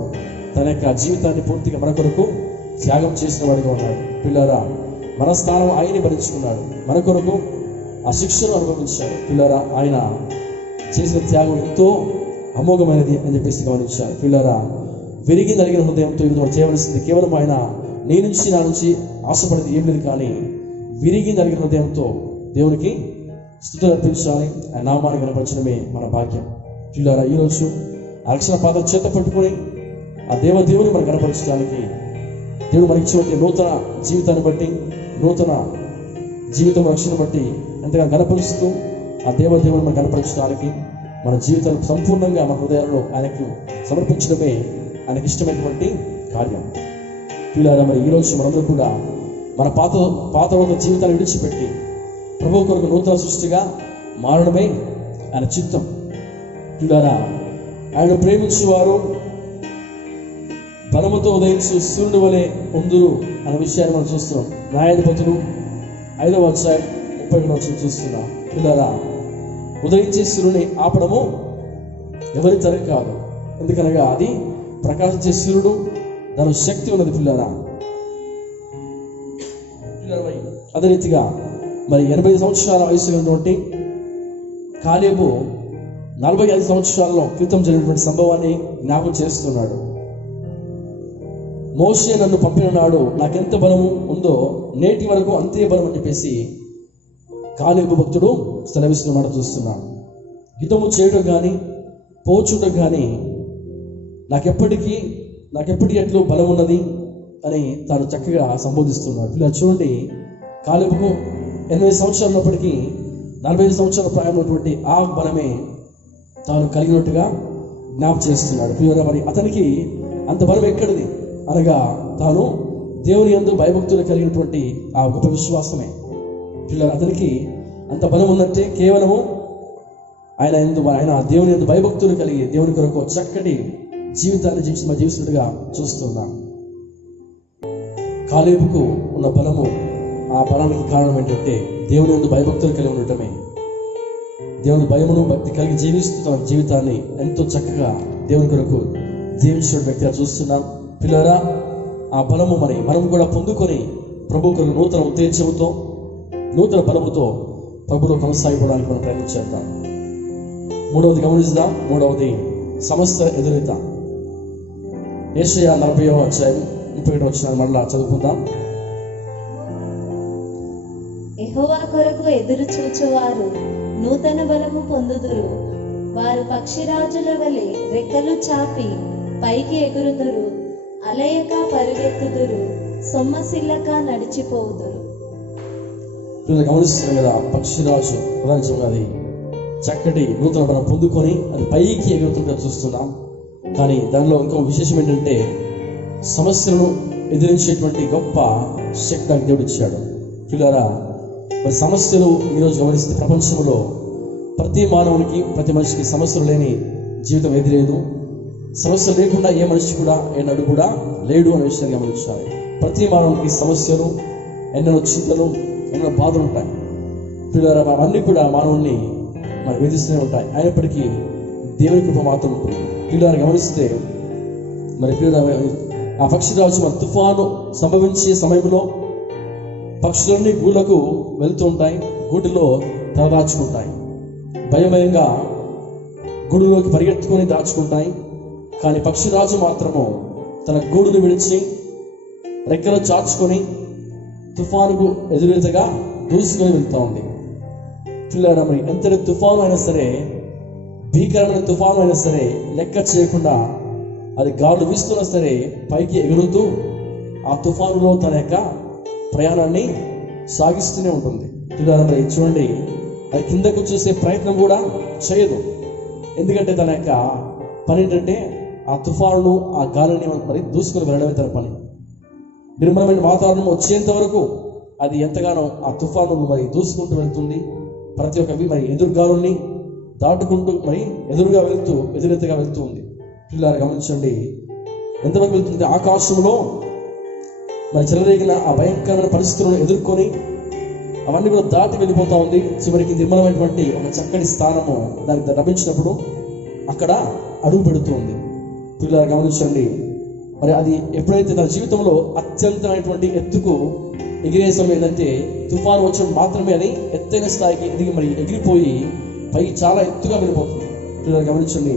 తన యొక్క జీవితాన్ని పూర్తిగా మన కొరకు త్యాగం చేసిన వాడిగా ఉన్నాడు. పిల్లరా, మన స్థానం ఆయన్ని భరించుకున్నాడు, మన కొరకు ఆ శిక్షను అనుభవించాడు. పిల్లరా, ఆయన చేసిన త్యాగం ఎంతో అమోఘమైనది అని చెప్పేసి గమనించారు. పిల్లరా, విరిగి నలిగిన హృదయంతో ఇది చేయవలసింది కేవలం ఆయన నీ నుంచి నా నుంచి ఆశపడేది ఏం లేదు, కానీ విరిగి నలిగిన హృదయంతో దేవునికి స్తుతులు అర్పించాలి, ఆయన నామాన్ని కనపరచడమే మన భాగ్యం. పిల్లరా, ఈరోజు ఆ రక్షణ పాత్ర చేత పట్టుకొని ఆ దేవుని మనం కనపరచడానికి దేవుడు మనకి ఇచ్చినటువంటి నూతన జీవితాన్ని బట్టి, నూతన జీవితం రక్షణ బట్టి ఎంతగా కనపరుస్తూ ఆ దేవుని మనం కనపరచడానికి మన జీవితాలు సంపూర్ణంగా మన హృదయాల్లో ఆయనకు సమర్పించడమే ఆయనకి ఇష్టమైనటువంటి కార్యం. పిల్లల మరి ఈరోజు మనందరూ కూడా మన పాత జీవితాన్ని విడిచిపెట్టి ప్రభువు కొరకు నూతన సృష్టిగా మారడమే ఆయన చిత్తం. పిల్లల ఆయన ప్రేమించేవారు బలముతో ఉదయించు సూర్యుని వలె ఉందురు అనే విషయాన్ని మనం చూస్తున్నాం. న్యాయాధిపతులు 5వ అధ్యాయం 31వ వచనం చూస్తున్నాం. పిల్లరా, ఉదయించే సూర్యుని ఆపడము ఎవరి తరం కాదు, ఎందుకనగా అది ప్రకాశించే సూర్యుడు, దాని శక్తి ఉన్నది. పిల్లరా, అదే రీతిగా మరి 85 సంవత్సరాల వయసు ఉన్నటువంటి కాలేబు 45 సంవత్సరాల క్రితం జరిగినటువంటి సంభవాన్ని జ్ఞాపకం చేస్తున్నాడు. మోషే నన్ను పంపిన నాడు నాకెంత బలము ఉందో నేటి వరకు అంతే బలం అని చెప్పేసి కాలేబు భక్తుడు సెలవిస్తున్న మాట చూస్తున్నాడు. యుద్ధము చేయడం కానీ పోచుటం కానీ నాకెప్పటికీ ఎట్లు బలం ఉన్నది అని తాను చక్కగా సంబోధిస్తున్నాడు. ఇలా చూడండి, కాలేబుకు 8 సంవత్సరాలు ఉన్నప్పటికీ 45 సంవత్సరాల ప్రాయం ఉన్నటువంటి ఆ బలమే తాను కలిగినట్టుగా జ్ఞాపకం చేస్తున్నాడు. ప్రియులారా, మరి అతనికి అంత బలం ఎక్కడిది అనగా తాను దేవుని యందు భయభక్తులు కలిగినటువంటి ఆ గొప్ప విశ్వాసమే. ప్రియులారా, అతనికి అంత బలం ఉందంటే కేవలము ఆయన దేవుని యందు భయభక్తులు కలిగి దేవుని కొరకు చక్కటి జీవితాన్ని జీవిస్తున్నట్టుగా చూస్తున్నాం. కాలేబుకు ఉన్న బలము, ఆ బలానికి కారణం ఏంటంటే దేవుని యందు భయభక్తులు కలిగి ఉండటమే. దేవుని భయమును భక్తి కలిగి జీవిస్తూ తన జీవితాన్ని ఎంతో చక్కగా దేవుని కొరకు జీవించిన వ్యక్తిగా చూస్తున్నాం. పిల్లరా, ఆ బలము మరి మనం కూడా పొందుకొని ప్రభు కొరకు నూతన ఉత్తేజంతో నూతన బలముతో ప్రభులో కొనసాగిపోవడానికి మనం ప్రయత్నం చేద్దాం. మూడవది గమనిద్దాం. మూడవది సమస్త ఎదురీత. యెషయా 40వ అధ్యాయం 31వ వచనాన్ని మరలా చదువుకుందాం. యెహోవా కొరకు ఎదురు చూచువారు నూతన బలము పొందుదురు. వారు పక్షిరాజుల వలె రెక్కలు చాపి పైకి ఎగురుదురు. అలయక పరుగెత్తుదురు, సొమ్మసిల్లక నడిచిపోవుదురు. గమనిస్తున్నాం కదా, పక్షిరాజు ప్రధానంగా అది చక్కటి నూతన బలం పొందుకొని అది పైకి ఎగురుతుండగా చూస్తున్నాం. కానీ దానిలో ఇంకో విశేషం ఏంటంటే సమస్యలను ఎదిరించేటువంటి గొప్ప శక్తి నాకు దేవుడు ఇచ్చాడు. పిల్లరా, మరి సమస్యలు ఈరోజు గమనిస్తే ప్రపంచంలో ప్రతి మానవునికి, ప్రతి మనిషికి సమస్యలు లేని జీవితం ఏది లేదు. సమస్యలు లేకుండా ఏ మనిషి కూడా ఏనాడు కూడా లేడు అనే విషయాన్ని గమనించాలి. ప్రతి మానవునికి సమస్యలు, ఎన్నెన్నో చింతలు, ఎన్నో బాధలు ఉంటాయి. పిల్లరా, అవన్నీ కూడా మానవుని మరి వేధిస్తూనే ఉంటాయి. అయినప్పటికీ దేవుని కృప మాత్రం ఉంటుంది. పిల్లలు గమనిస్తే మరి పిల్లలు ఆ పక్షిరాజు మరి తుఫాను సంభవించే సమయంలో పక్షులన్నీ గూళ్ళకు వెళ్తూ ఉంటాయి, గూటిలో తలదాచుకుంటాయి. భయభయంగా గూడులోకి పరిగెత్తుకొని దాచుకుంటాయి. కానీ పక్షిరాజు మాత్రము తన గూడును విడిచి రెక్కలు చాచుకొని తుఫానుకు ఎదురెతగా దూసుకొని వెళ్తూ ఉంది. పిల్లరా, మరి ఎంతటి తుఫాను అయినా సరే, భీకరమైన తుఫాను అయినా సరే లెక్క చేయకుండా అది గాలు వీస్తున్నా సరే పైకి ఎగురుతూ ఆ తుఫానులో తన యొక్క ప్రయాణాన్ని సాగిస్తూనే ఉంటుంది. పిల్లరా, మరి చూడండి, అది కిందకు చూసే ప్రయత్నం కూడా చేయదు. ఎందుకంటే తన యొక్క పని ఏంటంటే ఆ తుఫాను, ఆ గాలిని మరి దూసుకొని వెళ్ళడమే తన పని. నిర్మలమైన వాతావరణం వచ్చేంత వరకు అది ఎంతగానో ఆ తుఫాను మరి దూసుకుంటూ వెళ్తుంది. ప్రతి ఒక్క మరి ఎదురుగాలుని దాటుకుంటూ మరి ఎదురెత్తగా వెళ్తూ ఉంది. పిల్లలు గమనించండి, ఎంతవరకు వెళ్తుంది. ఆకాశంలో మరి చెలరేగిన ఆ భయంకరమైన పరిస్థితులను ఎదుర్కొని అవన్నీ కూడా దాటి వెళ్ళిపోతూ ఉంది. చివరికి నిర్మలమైనటువంటి ఒక చక్కటి స్థానము దానికి లభించినప్పుడు అక్కడ అడుగు పెడుతుంది. పిల్లలు గమనించండి, మరి అది ఎప్పుడైతే తన జీవితంలో అత్యంతమైనటువంటి ఎత్తుకు ఎగిరే సమయం ఏంటంటే తుఫాను వచ్చినప్పుడు మాత్రమే అది ఎత్తైన స్థాయికి ఎదిగి మరి ఎగిరిపోయి పైకి చాలా ఎత్తుగా వెళ్ళిపోతుంది. పిల్లలు గమనించండి,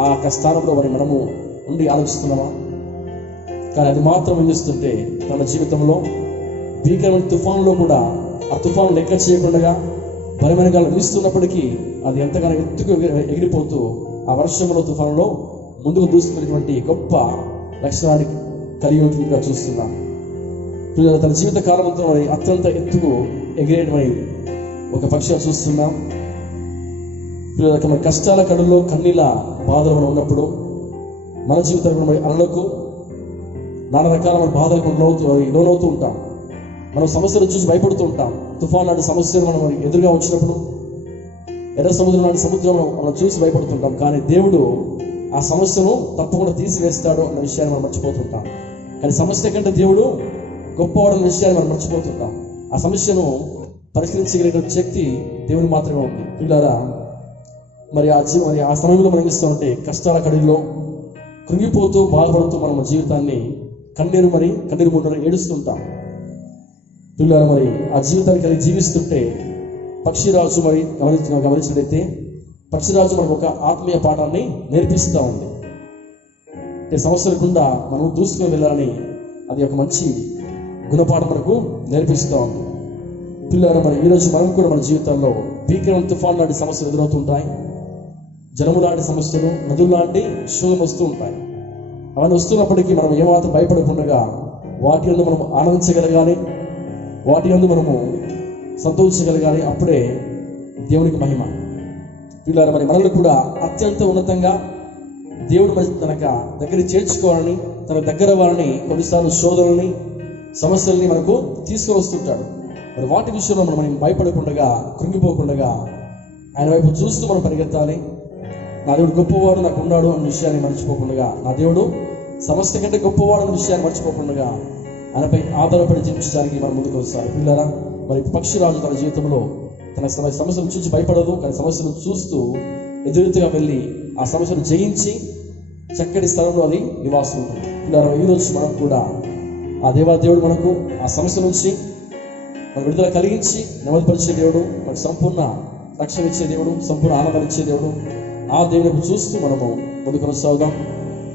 ఆ యొక్క స్థానంలో మరి మనము ఉండి ఆలోచిస్తున్నామా? కానీ అది మాత్రం ఏం చేస్తుంటే తన జీవితంలో భీకరమైన తుఫానులో కూడా ఆ తుఫాను లెక్క చేయకుండా బలమైన గాలి వీస్తున్నప్పటికీ అది ఎంతగానో ఎత్తుకు ఎగిరిపోతూ ఆ వర్షంలో తుఫానులో ముందుకు దూసుకునేటువంటి గొప్ప లక్షణాన్ని కలిగి ఉంటుందిగా చూస్తున్నాం. పిల్లలు తన జీవిత కాలంతో మరి అత్యంత ఎత్తుకు ఎగిరేటువంటి ఒక పక్షిగా చూస్తున్నాం. పిల్లలకి మన కష్టాల కడుల్లో కన్నీళ్ళ బాధలు మనం ఉన్నప్పుడు మన జీవితంలో మరి అలలకు నానా రకాల మన బాధలకు లోనవుతూ ఉంటాం. మనం సమస్యలు చూసి భయపడుతూ ఉంటాం. తుఫాన్ లాంటి సమస్యలు మనం ఎదురుగా వచ్చినప్పుడు, ఎర్ర సముద్రం లాంటి సముద్రం మనం చూసి భయపడుతుంటాం. కానీ దేవుడు ఆ సమస్యను తప్పకుండా తీసివేస్తాడు అన్న విషయాన్ని మనం మర్చిపోతుంటాం. కానీ సమస్య కంటే దేవుడు గొప్పవాడన్న విషయాన్ని మనం మర్చిపోతుంటాం. ఆ సమస్యను పరిష్కరించగలిగిన శక్తి దేవుని మాత్రమే ఉంది. పిల్లరా, మరి ఆ సమయంలో మనం ఇస్తామంటే కష్టాల కడిలో కృంగిపోతూ బాధపడుతూ మన జీవితాన్ని కన్నీరు ముందు ఏడుస్తుంటాం. పిల్లలు మరి ఆ జీవితానికి అది జీవిస్తుంటే పక్షిరాజు మరి గమనించినట్లయితే పక్షిరాజు మనకు ఒక ఆత్మీయ పాఠాన్ని నేర్పిస్తూ ఉంది. అంటే సమస్యలకుండా మనం దూసుకొని వెళ్ళాలని అది ఒక మంచి గుణపాఠం మనకు నేర్పిస్తూ ఉంది. పిల్లలు మరి ఈరోజు మనం కూడా మన జీవితాల్లో భీకరమైన తుఫాన్ లాంటి సమస్యలు ఎదురవుతుంటాయి. జలము లాంటి సమస్యలు, నదులు లాంటి శోధనలు వస్తూ ఉంటాయి. అవన్నీ వస్తున్నప్పటికీ మనం ఏమాత్రం భయపడకుండా వాటి యందు మనం ఆనందించగలగాలి. వాటి యందు మనము సంతోషించగలగాలి. అప్పుడే దేవునికి మహిమ. పిల్లలు మరి మనల్ని కూడా అత్యంత ఉన్నతంగా దేవుడు మరి తనక దగ్గర చేర్చుకోవాలని, తన దగ్గర వారిని కొన్నిసార్లు శోధనల్ని, సమస్యల్ని మనకు తీసుకువస్తుంటాడు. మరి వాటి విషయంలో మనం భయపడకుండా, కృంగిపోకుండా ఆయన వైపు చూస్తూ మనం పరిగెత్తాలి. నా దేవుడు గొప్పవాడు నాకు ఉన్నాడు అన్న విషయాన్ని మర్చిపోకుండా, నా దేవుడు సమస్త కంటే గొప్పవాడు అన్న విషయాన్ని మర్చిపోకుండా ఆయనపై ఆధారపడి జీవించడానికి మనం ముందుకు వస్తారు. పిల్లరా మరి పక్షిరాజు తన జీవితంలో తన సమస్యను చూసి భయపడదు, కానీ సమస్యను చూస్తూ ఎదురుగా వెళ్ళి ఆ సమస్యను జయించి చక్కటి స్థలంలో అది నివాసం ఉంటుంది. పిల్లరా ఈరోజు మనం కూడా ఆ దేవుడు మనకు ఆ సమస్య నుంచి మన విడుదల కలిగించి నెమ్మదిపరిచే దేవుడు, మనకు సంపూర్ణ రక్షణ ఇచ్చే దేవుడు, సంపూర్ణ ఆనందం ఇచ్చే దేవుడు. ఆ దేవుని చూస్తూ మనము ముందుకు కొనసాగుదాం.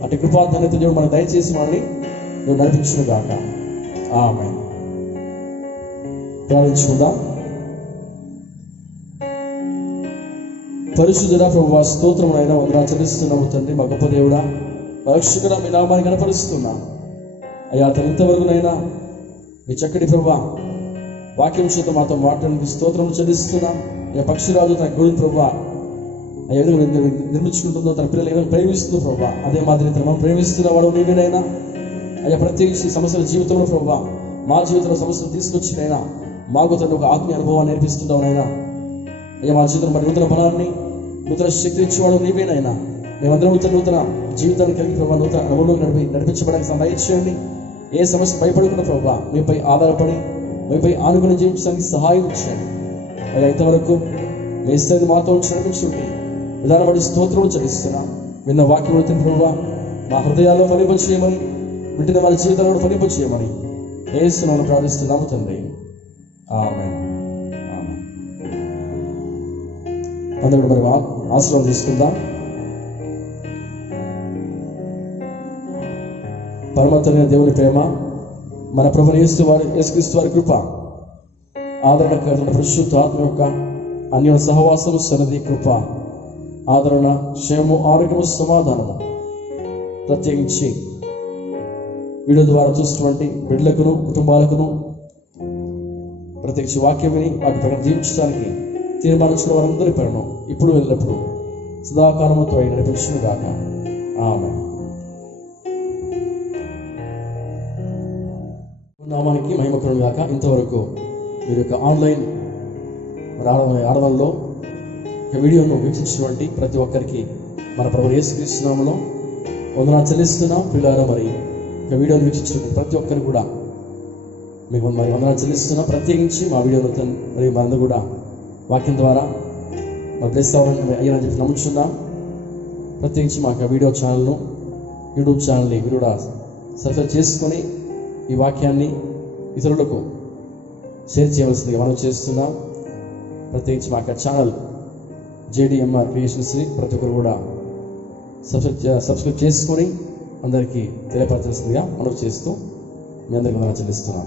అటు కృపాధన్యత దేవుడు మనకు దయచేసి మనల్ని నువ్వు నడిపించును గాక. ఆమేన్. ప్రార్థించుకుందాం. పరిశుద్ధుడా ప్రభువా, స్తోత్రమునైనా వందనాలు చెల్లిస్తున్నాము తండ్రి. మా గొప్ప దేవుడా, రక్షకుడా, మీ నామాన్ని కనపరుస్తున్నాం అయ్యా. తను ఇంతవరకునైనా మీ చక్కటి ప్రభువా వాక్యం చేత మాతో మాట్లాడడానికి స్తోత్రం చెల్లిస్తున్నాం. అయ్యా పక్షిరాజు తన గూడు ప్రభువా అయ్యా నిర్మించుకుంటుందో, తన పిల్లలు ఏమైనా ప్రేమిస్తుందో ప్రభువా, అదే మాదిరి మనం ప్రేమిస్తున్న వాడు నీవేనైనా అయ్యా. ప్రత్యేకించి సమస్యల జీవితంలో ప్రభువా, మా జీవితంలో సమస్యలు తీసుకొచ్చినైనా మాకు తను ఒక ఆత్మీయ అనుభవాన్ని నేర్పిస్తున్నావునైనా అయ్యా. మా జీవితంలో మరి నూతన బలాన్ని, నూతన శక్తి ఇచ్చేవాడు నీవేనైనా. మేమందరం నూతన జీవితాన్ని కలిగి ప్రభావ నూతన అనుభవంలో నడిపించబడానికి సహాయం చేయండి. ఏ సమస్య భయపడకుండా ప్రభావ మీపై ఆధారపడి, మీపై ఆనుకుని జీవించడానికి సహాయం చేయండి అయ్యా. ఇంతవరకు మీ స్థితి మాతో నడిపించుంటే విధానం బట్టి స్తోత్రం చెల్లిస్తున్నాం. విన్న వాక్యం ప్రభావ మా హృదయాల్లో ఫలింపచేయమని, వింటున్న వారి జీవితాలను ఫలింపచేయమని యేసునామమున ప్రార్థిస్తున్నాము తండ్రి. ఆమేన్. అందరూ మరి ఆశీర్వాదం తీసుకుందాం. పరమతండ్రి దేవుని ప్రేమ, మన ప్రభువు యేసుక్రీస్తు వారి కృప, ఆదరణకర్త పరిశుద్ధ ఆత్మ యొక్క అన్య సహవాసము, సన్నిధి, కృప, ఆదరణ, క్షేమము, ఆరోగ్యము, సమాధానము ప్రత్యేకించి వీడియో ద్వారా చూసినటువంటి బిడ్డలకును, కుటుంబాలకును, ప్రత్యేకించి వాక్యం విని వాటి ప్రకారం జీవించడానికి తీర్మానించిన వారందరి పైన ఇప్పుడు వెళ్ళినప్పుడు సదాకాలముతో నడిపించును గాక. ఆమేన్. నామానికి మహిమ కలుగును గాక. ఇంతవరకు మీరు యొక్క ఆన్లైన్ ఆరాధనలో వీడియోను వీక్షించినటువంటి ప్రతి ఒక్కరికి మన ప్రభువు యేసుక్రీస్తు నామములో వందనాలు చెల్లిస్తున్నాం. పిల్లారా మరి వీడియోను వీక్షించినటువంటి ప్రతి ఒక్కరికి కూడా మీకు మరి వందనాలు చెల్లిస్తున్నాం. ప్రత్యేకించి మా వీడియోను మరి మనందరూ కూడా వాక్యం ద్వారా మరి బ్లెస్ అవ్వాలని అయ్యాలని చెప్పి నమ్ముచున్నాం. ప్రత్యేకించి మాకు వీడియో ఛానల్ను, యూట్యూబ్ ఛానల్ని మీరు కూడా సబ్స్క్రైబ్ చేసుకొని ఈ వాక్యాన్ని ఇతరులకు షేర్ చేయవలసిందిగా మనం చేస్తున్నాం. ప్రత్యేకించి మా యొక్క ఛానల్ JDMR క్రియేషన్స్ని ప్రతి ఒక్కరు కూడా సబ్స్క్రైబ్ చేసుకొని అందరికీ తెలియపరచాల్సిందిగా మనం చేస్తూ మీ అందరికీ మనం చెల్లిస్తున్నాం.